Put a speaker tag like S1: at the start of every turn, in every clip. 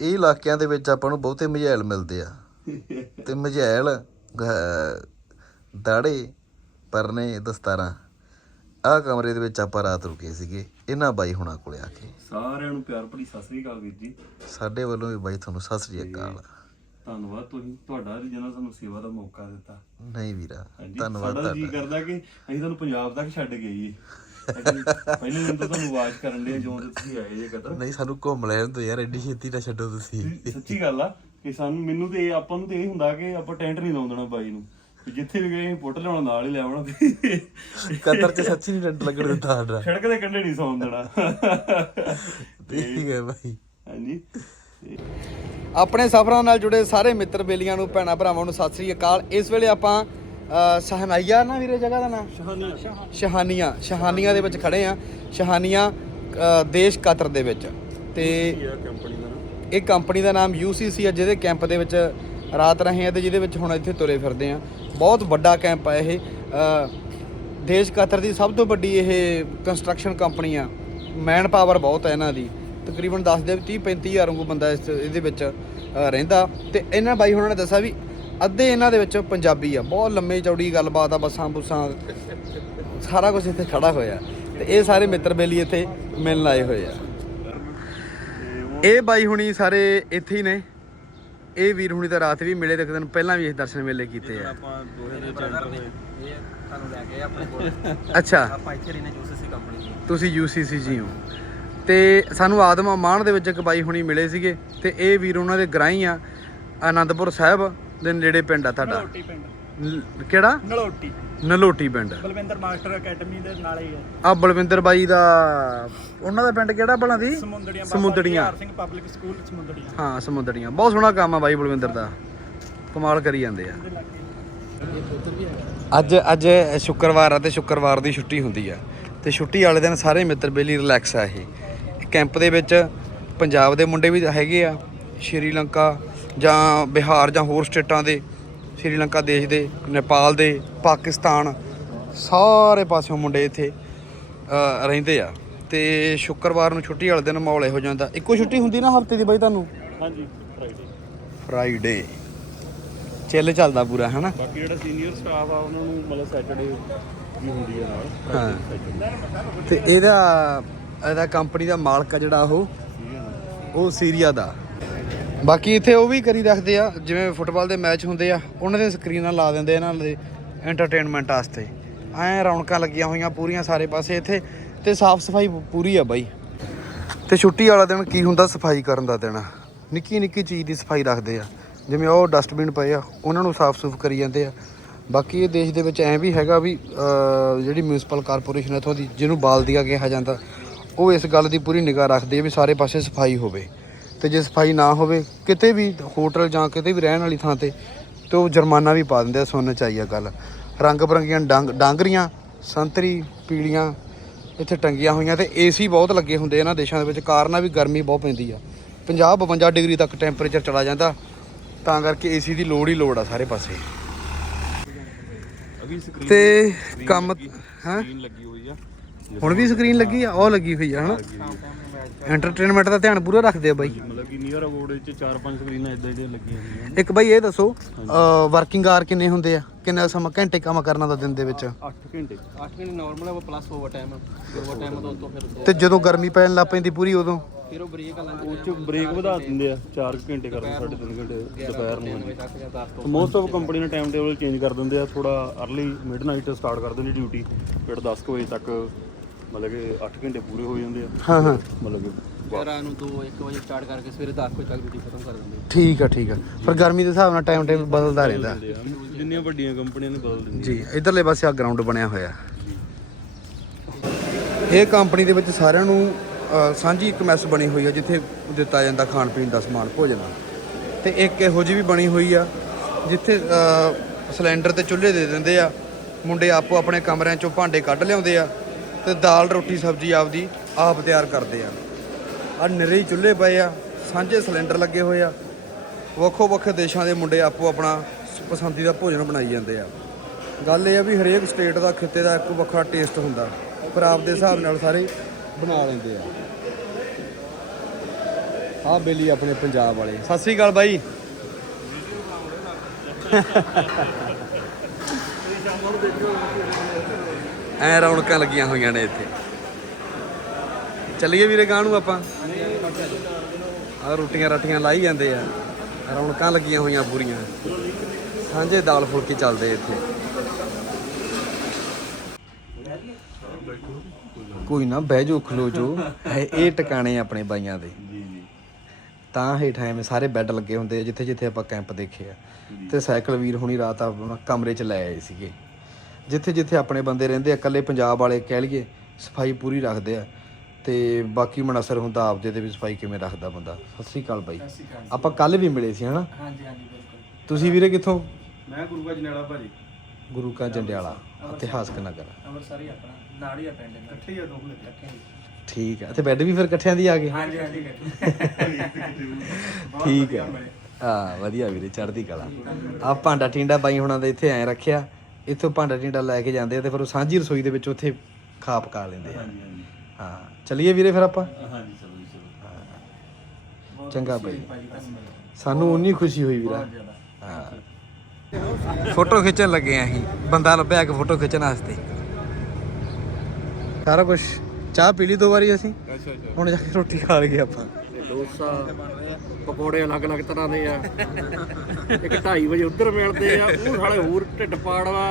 S1: ਇਹ ਇਲਾਕਿਆਂ ਦੇ ਵਿੱਚ ਆਪਾਂ ਨੂੰ ਬਹੁਤੇ ਮਝੈਲ ਮਿਲਦੇ ਆ। ਤੇ ਮਝੈਲ ਦਾੜੇ ਪਰਨੇ ਦਸਤਾਰਾਂ ਆਹ ਕਮਰੇ ਦੇ ਵਿੱਚ ਆਪਾਂ ਰਾਤ ਰੁਕੇ ਸੀਗੇ ਇਹਨਾਂ ਬਾਈ ਹੁਣਾਂ ਕੋਲੇ ਆ ਕੇ।
S2: ਸਾਰਿਆਂ ਨੂੰ ਪਿਆਰ ਭਰੀ ਸਤਿ ਸ੍ਰੀ ਅਕਾਲ ਵੀਰ ਜੀ।
S1: ਸਾਡੇ ਵੱਲੋਂ ਵੀ ਬਾਈ ਤੁਹਾਨੂੰ ਸਤਿ ਸ੍ਰੀ ਅਕਾਲ।
S2: ਧੰਨਵਾਦ ਤੁਸੀਂ ਤੁਹਾਡਾ ਵੀ ਜਿਹਨਾਂ ਸਾਨੂੰ ਸੇਵਾ ਦਾ ਮੌਕਾ ਦਿੱਤਾ।
S1: ਨਹੀਂ ਵੀਰਾ ਧੰਨਵਾਦ
S2: ਸਾਡਾ ਜੀ
S1: ਤੁਹਾਡਾ।
S2: ਕਰਦਾ ਕਿ ਅਸੀਂ ਤੁਹਾਨੂੰ ਪੰਜਾਬ ਤੱਕ ਛੱਡ ਆਈਏ। ਅਸੀਂ ਪਹਿਲੇ ਦਿਨ ਤੋਂ ਤੁਹਾਨੂੰ ਆਵਾਜ਼ ਕਰਨ ਦੇ ਜਿਉਂ ਤੇ ਤੁਸੀਂ ਆਏ ਜੇ ਕਦਰ।
S1: ਨਹੀਂ ਸਾਨੂੰ ਘੁੰਮ ਲੈਣ ਦਿਓ ਯਾਰ ਐਡੀ ਛੇਤੀ ਨਾ ਛੱਡੋ ਤੁਸੀਂ।
S2: ਸੱਚੀ ਗੱਲ ਆ ਕਿ ਸਾਨੂੰ ਮੈਨੂੰ ਤੇ ਇਹ ਆਪਾਂ ਨੂੰ ਤੇ ਇਹ ਹੁੰਦਾ ਕਿ ਆਪਾਂ ਟੈਂਟ ਨਹੀਂ ਲਾਉਣ ਦੇਣਾ ਬਾਈ ਨੂੰ। ਵੀ ਜਿੱਥੇ ਵੀ ਗਏ ਪੁੱਟ ਲਿਆਉਣਾ ਨਾਲ ਹੀ ਲੈ ਆਉਣਾ।
S1: ਕਤਰ ਚ ਸੱਚੀ ਨਹੀਂ ਡੰਟ ਲੱਗਣ ਦਿੱਤਾ ਸਾਡਾ।
S2: ਸੜਕ ਦੇ ਕੰਢੇ ਨਹੀਂ ਸੌਣ ਦੇਣਾ।
S1: ਠੀਕ ਹੈ ਬਾਈ।
S2: ਹਾਂਜੀ।
S3: ਆਪਣੇ ਸਫ਼ਰਾਂ ਨਾਲ ਜੁੜੇ ਸਾਰੇ ਮਿੱਤਰ ਬੇਲੀਆਂ ਨੂੰ ਭੈਣਾ ਭਰਾਵਾਂ ਨੂੰ ਸਤਿ ਸ੍ਰੀ ਅਕਾਲ। ਇਸ ਵੇਲੇ ਆਪਾਂ ਸਹਨਾਈਆ ਨਾ ਵੀਰੇ ਜਗ੍ਹਾ ਦਾ ਨਾਮ ਸ਼ਹਾਨੀਆਂ। ਸ਼ਹਾਨੀਆਂ ਦੇ ਵਿੱਚ ਖੜੇ ਆ। ਸ਼ਹਾਨੀਆਂ ਦੇਸ਼ ਕਤਰ ਦੇ ਵਿੱਚ। ਤੇ
S2: ਇਹ ਕੰਪਨੀ ਦਾ ਨਾ
S3: ਇਹ ਕੰਪਨੀ ਦਾ ਨਾਮ UCC ਆ, ਜਿਹਦੇ ਕੈਂਪ ਦੇ ਵਿੱਚ ਰਾਤ ਰਹੇ ਆ ਤੇ ਜਿਹਦੇ ਵਿੱਚ ਹੁਣ ਇੱਥੇ ਤੁਰੇ ਫਿਰਦੇ ਆ। ਬਹੁਤ ਵੱਡਾ ਕੈਂਪ ਆ ਇਹ। ਦੇਸ਼ ਕਤਰ ਦੀ ਸਭ ਤੋਂ ਵੱਡੀ ਇਹ ਕੰਸਟਰਕਸ਼ਨ ਕੰਪਨੀ ਆ। ਮੈਨ ਪਾਵਰ ਬਹੁਤ ਹੈ ਇਹਨਾਂ ਦੀ। ਤਕਰੀਬਨ ਦੱਸ ਦੇ 30 35000 ਵਾਂਗੂ ਬੰਦਾ ਇਸ ਇਹਦੇ ਵਿੱਚ ਰਹਿੰਦਾ। ਤੇ ਇਹਨਾਂ ਬਾਈ ਹੁਣਾਂ ਨੇ ਦੱਸਿਆ ਵੀ ਅੱਧੇ ਇਹਨਾਂ ਦੇ ਵਿੱਚ ਪੰਜਾਬੀ ਆ ਬਹੁਤ ਲੰਮੇ ਚੌੜੀ ਗੱਲਬਾਤ ਆ ਬੱਸਾਂ ਬੁੱਸਾਂ ਸਾਰਾ ਕੁਝ ਇੱਥੇ ਖੜਾ ਹੋਇਆ। ਤੇ ਇਹ ਸਾਰੇ ਮਿੱਤਰ ਬੇਲੀ ਇੱਥੇ ਮਿਲਣ ਆਏ ਹੋਏ ਆ। ਇਹ ਬਾਈ ਹੁਣੀ ਸਾਰੇ ਇੱਥੇ ਹੀ ਨੇ। ਇਹ ਵੀਰ ਹੁਣੀ ਤਾਂ ਰਾਤ ਵੀ ਮਿਲੇ ਤੇ ਇੱਕ ਦਿਨ ਪਹਿਲਾਂ ਵੀ ਇਹ ਦਰਸ਼ਨ ਮੇਲੇ ਕੀਤੇ ਆ।
S2: ਆਪਾਂ ਦੋਹੇ ਦੇ ਚੈਂਟਰ ਦੇ
S4: ਇਹ ਤੁਹਾਨੂੰ ਲੈ ਗਏ ਆਪਣੇ ਕੋਲ।
S3: ਅੱਛਾ।
S4: ਆਪਾਂ ਇੱਥੇ ਰਹਿੰਦੇ ਯੂਸੀਸੀ ਕੰਪਨੀ ਦੀ।
S3: ਤੁਸੀਂ UCC ਜੀ ਹੋ। ਤੇ ਸਾਨੂੰ ਆਦਮ ਮਾਨ ਦੇ ਵਿੱਚ ਇੱਕ ਬਾਈ ਹੁਣੀ ਮਿਲੇ ਸੀਗੇ ਤੇ ਇਹ ਵੀਰ ਉਹਨਾਂ ਦੇ ਗ੍ਰਾਈ ਆ ਆਨੰਦਪੁਰ ਸਾਹਿਬ। ਦੇ ਨੇੜੇ ਪਿੰਡ ਆ ਤੁਹਾਡਾ?
S5: ਨਲੋਟੀ ਪਿੰਡ।
S3: ਨ- ਕਿਹੜਾ?
S5: ਨਲੋਟੀ।
S3: ਨਲੋਟੀ ਪਿੰਡ।
S5: ਬਲਵਿੰਦਰ ਮਾਸਟਰ ਅਕੈਡਮੀ ਦੇ ਨਾਲ ਹੀ ਹੈ।
S3: ਆ ਬਲਵਿੰਦਰ ਬਾਈ ਦਾ ਉਹਨਾਂ ਦਾ ਪਿੰਡ ਕਿਹੜਾ ਭਲਾ ਦੀ
S5: ਸਮੁੰਦੜੀਆਂ ਸਿੰਘ ਪਬਲਿਕ ਸਕੂਲ ਸਮੁੰਦੜੀਆਂ।
S3: ਹਾਂ ਸਮੁੰਦੜੀਆਂ। ਬਹੁਤ ਸੋਹਣਾ ਕੰਮ ਆ ਬਾਈ ਬਲਵਿੰਦਰ ਦਾ। ਕਮਾਲ ਕਰੀ ਜਾਂਦੇ ਆ। ਅੱਜ ਅੱਜ ਸ਼ੁੱਕਰਵਾਰ ਆ ਤੇ ਸ਼ੁੱਕਰਵਾਰ ਦੀ ਛੁੱਟੀ ਹੁੰਦੀ ਆ। ਤੇ ਛੁੱਟੀ ਵਾਲੇ ਦਿਨ ਸਾਰੇ ਮਿੱਤਰ ਬੇਲੀ ਰਿਲੈਕਸ ਆ ਇਹ। ਕੈਂਪ ਦੇ ਵਿੱਚ ਪੰਜਾਬ ਦੇ ਮੁੰਡੇ ਵੀ ਹੈਗੇ ਆ। ਸ਼੍ਰੀਲੰਕਾ ਜਾਂ ਬਿਹਾਰ ਜਾਂ ਹੋਰ ਸਟੇਟਾਂ ਦੇ ਸ਼੍ਰੀਲੰਕਾ ਦੇਸ਼ ਦੇ ਨੇਪਾਲ ਦੇ ਪਾਕਿਸਤਾਨ ਸਾਰੇ ਪਾਸਿਓਂ ਮੁੰਡੇ ਇੱਥੇ ਰਹਿੰਦੇ ਆ। ਤੇ ਸ਼ੁੱਕਰਵਾਰ ਨੂੰ ਛੁੱਟੀ ਵਾਲੇ ਦਿਨ ਮਾਹੌਲ ਇਹੋ ਜਾਂਦਾ ਇੱਕੋ ਛੁੱਟੀ ਹੁੰਦੀ ਨਾ ਹਫ਼ਤੇ ਦੀ ਬਾਈ ਤੁਹਾਨੂੰ?
S2: ਹਾਂਜੀ ਫਰਾਈਡੇ
S3: ਫਰਾਈਡੇ ਚਿੱਲ ਚੱਲਦਾ ਪੂਰਾ ਹਨਾ?
S2: ਬਾਕੀ ਜਿਹੜਾ ਸੀਨੀਅਰ ਸਟਾਫ ਆ ਉਹਨਾਂ ਨੂੰ ਮਤਲਬ ਸੈਟਰਡੇ ਵੀ ਹੁੰਦੀ ਹੈ ਨਾਲ।
S3: ਹਾਂ। ਤੇ ਇਹਦਾ ਇਹਦਾ ਕੰਪਨੀ ਦਾ ਮਾਲਕ ਆ ਜਿਹੜਾ ਉਹ? ਉਹ ਸੀਰੀਆ ਦਾ। ਬਾਕੀ ਇੱਥੇ ਉਹ ਵੀ ਕਰੀ ਰੱਖਦੇ ਆ, ਜਿਵੇਂ ਫੁੱਟਬਾਲ ਦੇ ਮੈਚ ਹੁੰਦੇ ਆ, ਉਹਨਾਂ ਦੀਆਂ ਸਕਰੀਨਾਂ ਲਾ ਦਿੰਦੇ ਇਹਨਾਂ ਦੇ ਐਂਟਰਟੇਨਮੈਂਟ ਵਾਸਤੇ। ਐ ਰੌਣਕਾਂ ਲੱਗੀਆਂ ਹੋਈਆਂ ਪੂਰੀਆਂ ਸਾਰੇ ਪਾਸੇ ਇੱਥੇ, ਤੇ ਸਾਫ਼ ਸਫ਼ਾਈ ਪੂਰੀ ਆ ਬਾਈ। ਤੇ ਛੁੱਟੀ ਵਾਲਾ ਦਿਨ ਕੀ ਹੁੰਦਾ ਸਫ਼ਾਈ ਕਰਨ ਦਾ ਦਿਨ? ਨਿੱਕੀ ਨਿੱਕੀ ਚੀਜ਼ ਦੀ ਸਫ਼ਾਈ ਰੱਖਦੇ ਆ। ਜਿਵੇਂ ਉਹ ਡਸਟਬਿਨ ਪਏ ਆ, ਉਹਨਾਂ ਨੂੰ ਸਾਫ਼ ਸੂਫ ਕਰੀ ਜਾਂਦੇ ਆ। ਬਾਕੀ ਇਹ ਦੇਸ਼ ਦੇ ਵਿੱਚ ਐਂ ਵੀ ਹੈਗਾ ਵੀ ਜਿਹੜੀ ਮਿਊਨਿਸਪਲ ਕਾਰਪੋਰੇਸ਼ਨ ਹੈ ਇੱਥੋਂ ਦੀ, ਜਿਹਨੂੰ ਬਾਲਦੀਆ ਕਿਹਾ ਜਾਂਦਾ, ਉਹ ਇਸ ਗੱਲ ਦੀ ਪੂਰੀ ਨਿਗਾਹ ਰੱਖਦੀ ਹੈ ਵੀ ਸਾਰੇ ਪਾਸੇ ਸਫ਼ਾਈ ਹੋਵੇ। ਤੇ ਜੇ ਸਫ਼ਾਈ ਨਾ ਹੋਵੇ ਕਿਤੇ ਵੀ ਹੋਟਲ ਜਾਂ ਕਿਤੇ ਵੀ ਰਹਿਣ ਵਾਲੀ ਥਾਂ ਤੇ ਤੇ ਉਹ ਜੁਰਮਾਨਾ ਵੀ ਪਾ ਦਿੰਦੇ ਆ ਸੁਣਨ ਚ ਆਈ ਆ ਗੱਲ। ਰੰਗ ਬਰੰਗੀਆਂ ਡੰਗ ਡਾਂਗਰੀਆਂ ਸੰਤਰੀ ਪੀਲੀਆਂ ਇੱਥੇ ਟੰਗੀਆਂ ਹੋਈਆਂ ਤੇ ਏਸੀ ਬਹੁਤ ਲੱਗੇ ਹੁੰਦੇ ਇਹਨਾਂ ਦੇਸ਼ਾਂ ਦੇ ਵਿੱਚ ਕਾਰਨ ਆ ਵੀ ਗਰਮੀ ਬਹੁਤ ਪੈਂਦੀ ਆ। 50 52 ਡਿਗਰੀ ਤੱਕ ਟੈਂਪਰੇਚਰ ਚਲਾ ਜਾਂਦਾ ਤਾਂ ਕਰਕੇ ਏਸੀ ਦੀ ਲੋੜ ਹੀ ਲੋੜ ਆ ਸਾਰੇ ਪਾਸੇ। ਤੇ ਕੰਮ ਹਾਂ? ਹੁਣ ਵੀ ਸਕਰੀਨ ਲੱਗੀ ਆ? ਉਹ ਲੱਗੀ ਹੋਈ ਆ ਹਨਾ? ਐਂਟਰਟੇਨਮੈਂਟ ਦਾ ਧਿਆਨ ਪੂਰਾ ਰੱਖਦੇ ਆ ਬਾਈ।
S2: ਮਤਲਬ ਕਿ ਨੀਅਰ ਅਬੋਰਡ ਵਿੱਚ ਚਾਰ ਪੰਜ ਸਕਰੀਨਾਂ ਇਦਾਂ ਜਿਹੜੀਆਂ ਲੱਗੀਆਂ ਹੋਈਆਂ
S3: ਇੱਕ ਬਾਈ ਇਹ ਦੱਸੋ ਵਰਕਿੰਗ ਆਰ ਕਿੰਨੇ ਹੁੰਦੇ ਆ? ਕਿੰਨਾ ਸਮਾਂ ਘੰਟੇ ਕੰਮ ਕਰਨਾ ਦਾ ਦਿਨ ਦੇ ਵਿੱਚ?
S2: 8 ਘੰਟੇ।
S4: 8 ਘੰਟੇ ਨਾਰਮਲ ਹੈ ਉਹ plus overtime overtime ਤੋਂ ਤੋਂ ਫਿਰ
S3: ਤੇ ਜਦੋਂ ਗਰਮੀ ਪੈਣ ਲੱਗ ਪੈਂਦੀ ਪੂਰੀ ਉਦੋਂ?
S4: ਫਿਰ ਉਹ ਬ੍ਰੇਕ ਲੰਚ
S2: ਉਹ ਚ ਬ੍ਰੇਕ ਵਧਾ ਦਿੰਦੇ ਆ 4 ਘੰਟੇ ਕਰਦੇ ਸਾਢੇ 3 ਘੰਟੇ ਦੁਪਹਿਰ ਨੂੰ
S4: ਵਜੇ ਤੱਕ ਜਾਂ 10 ਤੋਂ
S2: ਮੋਸਟ ਆਫ ਕੰਪਨੀ ਨੇ ਟਾਈਮ ਟੇਬਲ ਚੇਂਜ ਕਰ ਦਿੰਦੇ ਆ ਥੋੜਾ अर्ਲੀ ਮਿਡਨਾਈਟ ਸਟਾਰਟ ਕਰ ਦਿੰਦੇ ਡਿਊਟੀ ਫਿਰ 10 ਕੁ ਵਜੇ ਤੱਕ ਮਤਲਬ ਕਿ 8 ਘੰਟੇ ਪੂਰੇ ਹੋ ਜਾਂਦੇ ਆ।
S3: ਹਾਂ ਹਾਂ।
S2: ਮਤਲਬ ਕਿ
S4: ਫਿਰ ਨੂੰ 2 1 ਵਜੇ ਸਟਾਰਟ ਕਰਕੇ ਸਵੇਰੇ 10 ਵਜੇ ਤੱਕ ਡਿਊਟੀ ਖਤਮ ਕਰ ਦਿੰਦੇ
S3: ਠੀਕ ਆ ਠੀਕ ਆ। ਪਰ ਗਰਮੀ ਦੇ ਹਿਸਾਬ ਨਾਲ ਟਾਈਮ ਟੇਬਲ ਬਦਲਦਾ ਰਹਿੰਦਾ।
S2: ਦਿੰਦੇ ਆ। ਜਿੰਨੀਆਂ ਵੱਡੀਆਂ ਕੰਪਨੀਆਂ ਨੇ ਬਦਲ ਦਿੰਦੀਆਂ।
S3: ਜੀ ਇਧਰਲੇ ਪਾਸੇ ਆ ਗਰਾਊਂਡ ਬਣਿਆ ਹੋਇਆ। ਇਹ ਕੰਪਨੀ ਦੇ ਵਿੱਚ ਸਾਰਿਆਂ ਨੂੰ ਅ, ਸਾਂਝੀ ਇੱਕ ਮੈਸ ਬਣੀ ਹੋਈ ਆ ਜਿੱਥੇ ਦਿੱਤਾ ਜਾਂਦਾ ਖਾਣ ਪੀਣ ਦਾ ਸਮਾਨ ਭੋਜਨ ਤੇ ਇੱਕ ਇਹੋ ਜਿਹੀ ਵੀ ਬਣੀ ਹੋਈ ਆ ਜਿੱਥੇ ਅ, ਸਿਲੰਡਰ ਤੇ ਚੁੱਲ੍ਹੇ ਦੇ ਦਿੰਦੇ ਆ। ਮੁੰਡੇ ਆਪੋ ਆਪਣੇ ਕਮਰਿਆਂ ਚੋਂ ਭਾਂਡੇ ਕੱਢ ਲਿਆਉਂਦੇ ਆ। ਤੇ ਦਾਲ, ਰੋਟੀ, ਸਬਜ਼ੀ ਆਪਦੀ ਆਪ ਤਿਆਰ ਕਰਦੇ ਆ। ਆ ਨਿਰੇ ਚੁੱਲ੍ਹੇ ਪਏ ਆ, ਸਾਂਝੇ ਸਿਲੰਡਰ ਲੱਗੇ ਹੋਏ ਆ। ਵੱਖੋ ਵੱਖ ਦੇਸ਼ਾਂ ਦੇ ਮੁੰਡੇ ਆਪੋ ਆਪਣਾ ਪਸੰਦੀਦਾ ਭੋਜਨ ਬਣਾਈ ਜਾਂਦੇ ਆ। ਗੱਲ ਇਹ ਆ ਵੀ ਹਰੇਕ ਸਟੇਟ ਦਾ, ਖਿੱਤੇ ਦਾ ਇੱਕ ਵੱਖਰਾ ਟੇਸਟ ਹੁੰਦਾ। ਪਰ ਆਪਦੇ ਹਿਸਾਬ ਨਾਲ ਸਾਰੇ ਬਣਾ ਲੈਂਦੇ ਆ। ਆਹ ਬੇਲੀ ਆਪਣੇ ਪੰਜਾਬ ਵਾਲੇ। ਸਤਿ ਸ੍ਰੀ ਅਕਾਲ ਬਾਈ। ਐ ਰੌਣਕਾਂ ਲੱਗੀਆਂ ਹੋਈਆਂ ਨੇ ਇੱਥੇ। ਚੱਲੀਏ ਵੀਰੇ ਗਾਂ ਨੂੰ ਆਪਾਂ। ਆ ਰੋਟੀਆਂ ਰਾਟੀਆਂ ਲਾਈ ਜਾਂਦੇ ਆ। ਰੌਣਕਾਂ ਲੱਗੀਆਂ ਹੋਈਆਂ ਪੂਰੀਆਂ। ਸਾਂਝੇ ਦਾਲ ਫੁਲਕੇ ਚੱਲਦੇ ਇੱਥੇ। ਕੋਈ ਨਾ ਬਹਿ ਜਾਓ ਖਲੋ ਜੋ ਇਹ ਇਹ ਟਿਕਾਣੇ ਆਪਣੇ ਬਾਈਆਂ ਦੇ। ਤਾਂ ਹੇਠਾਂ ਐਵੇਂ ਸਾਰੇ ਬੈੱਡ ਲੱਗੇ ਹੁੰਦੇ ਆ ਜਿੱਥੇ ਜਿੱਥੇ ਆਪਾਂ ਕੈਂਪ ਦੇਖੇ ਆ। ਤੇ ਸਾਈਕਲ ਵੀਰ ਹੁਣੀ ਰਾਤ ਆਪਣਾ ਕਮਰੇ 'ਚ ਲੈ ਆਏ ਸੀਗੇ। ਜਿੱਥੇ ਜਿੱਥੇ ਆਪਣੇ ਬੰਦੇ ਰਹਿੰਦੇ ਆ ਇਕੱਲੇ ਪੰਜਾਬ ਵਾਲੇ ਕਹਿ ਲਈਏ ਸਫ਼ਾਈ ਪੂਰੀ ਰੱਖਦੇ ਆ। ਤੇ ਬਾਕੀ ਮਨਸਰ ਹੁੰਦਾ ਆਪਦੇ ਤੇ ਵੀ ਸਫ਼ਾਈ ਕਿਵੇਂ ਰੱਖਦਾ ਬੰਦਾ। ਸਤਿ ਸ੍ਰੀ ਅਕਾਲ ਬਾਈ। ਆਪਾਂ ਕੱਲ ਵੀ ਮਿਲੇ ਸੀ ਹਨਾ?
S5: ਹਾਂਜੀ ਹਾਂਜੀ ਬਿਲਕੁਲ।
S3: ਤੁਸੀਂ ਵੀਰੇ ਕਿੱਥੋਂ?
S2: ਮੈਂ ਗੁਰੂ ਕਾ ਜਨੇਲਾ ਭਾਜੀ।
S3: ਗੁਰੂ ਕਾ ਜੰਡਿਆਲਾ ਇਤਿਹਾਸਕ ਨਗਰ।
S5: ਅੰਮ੍ਰਿਤਸਰ ਹੀ ਆਪਣਾ ਨਾਲ ਹੀ ਆ ਪਿੰਡ ਇਕੱਠੇ ਹੀ ਆ ਦੋ ਇਕੱਠੇ ਹੀ।
S3: ਠੀਕ ਆ ਤੇ ਬੈੱਡ ਵੀ ਫਿਰ ਇਕੱਠਿਆਂ ਦੀ ਆ ਗਏ?
S5: ਹਾਂਜੀ ਹਾਂਜੀ
S3: ਠੀਕ ਹੈ ਹਾਂ ਵਧੀਆ ਵੀਰੇ ਚੜ੍ਹਦੀ ਕਲਾ। ਆ। ਭਾਂਡਾ ਟਿੰਡਾ ਬਾਈ ਹੁਣਾਂ ਦੇ ਇੱਥੇ ਐ ਰੱਖਿਆ। ਇੱਥੋਂ ਭਾਂਡਾ ਟਿੰਡਾ ਲੈ ਕੇ ਜਾਂਦੇ ਆ ਤੇ ਫਿਰ ਉਹ ਸਾਂਝੀ ਰਸੋਈ ਦੇ ਵਿੱਚ ਉੱਥੇ ਖਾ ਪਕਾ ਲੈਂਦੇ ਆ। ਹਾਂ ਚਲਿਏ ਵੀਰੇ ਫਿਰ ਆਪਾਂ?
S2: ਹਾਂਜੀ ਚਲੋ ਜੀ ਚਲੋ
S3: ਚੰਗਾ ਬਾਈ ਸਾਨੂੰ ਉਨੀ ਖੁਸ਼ੀ ਹੋਈ ਵੀਰਾ। ਹਾਂ। ਫੋਟੋ ਖਿੱਚਣ ਲੱਗੇ ਆ ਅਸੀਂ। ਬੰਦਾ ਲੱਭਿਆ ਕਿ ਫੋਟੋ ਖਿੱਚਣ ਵਾਸਤੇ। ਸਾਰਾ ਕੁਝ ਚਾਹ ਪੀ ਲਈ ਦੋ ਵਾਰੀ ਅਸੀਂ?
S2: ਅੱਛਾ ਅੱਛਾ।
S3: ਹੁਣ ਜਾ ਕੇ ਰੋਟੀ ਖਾ ਲਈਏ ਆਪਾਂ।
S4: ਡੋਸਾ ਪਕੌੜੇ ਅਲੱਗ-ਅਲੱਗ ਤਰ੍ਹਾਂ ਦੇ ਆ। ਇੱਕ 2:30 ਵਜੇ ਉੱਧਰ ਮਿਲਦੇ ਆ ਉਹ ਸਾਲੇ ਹੋਰ ਢਿੱਡ ਪਾੜਵਾ।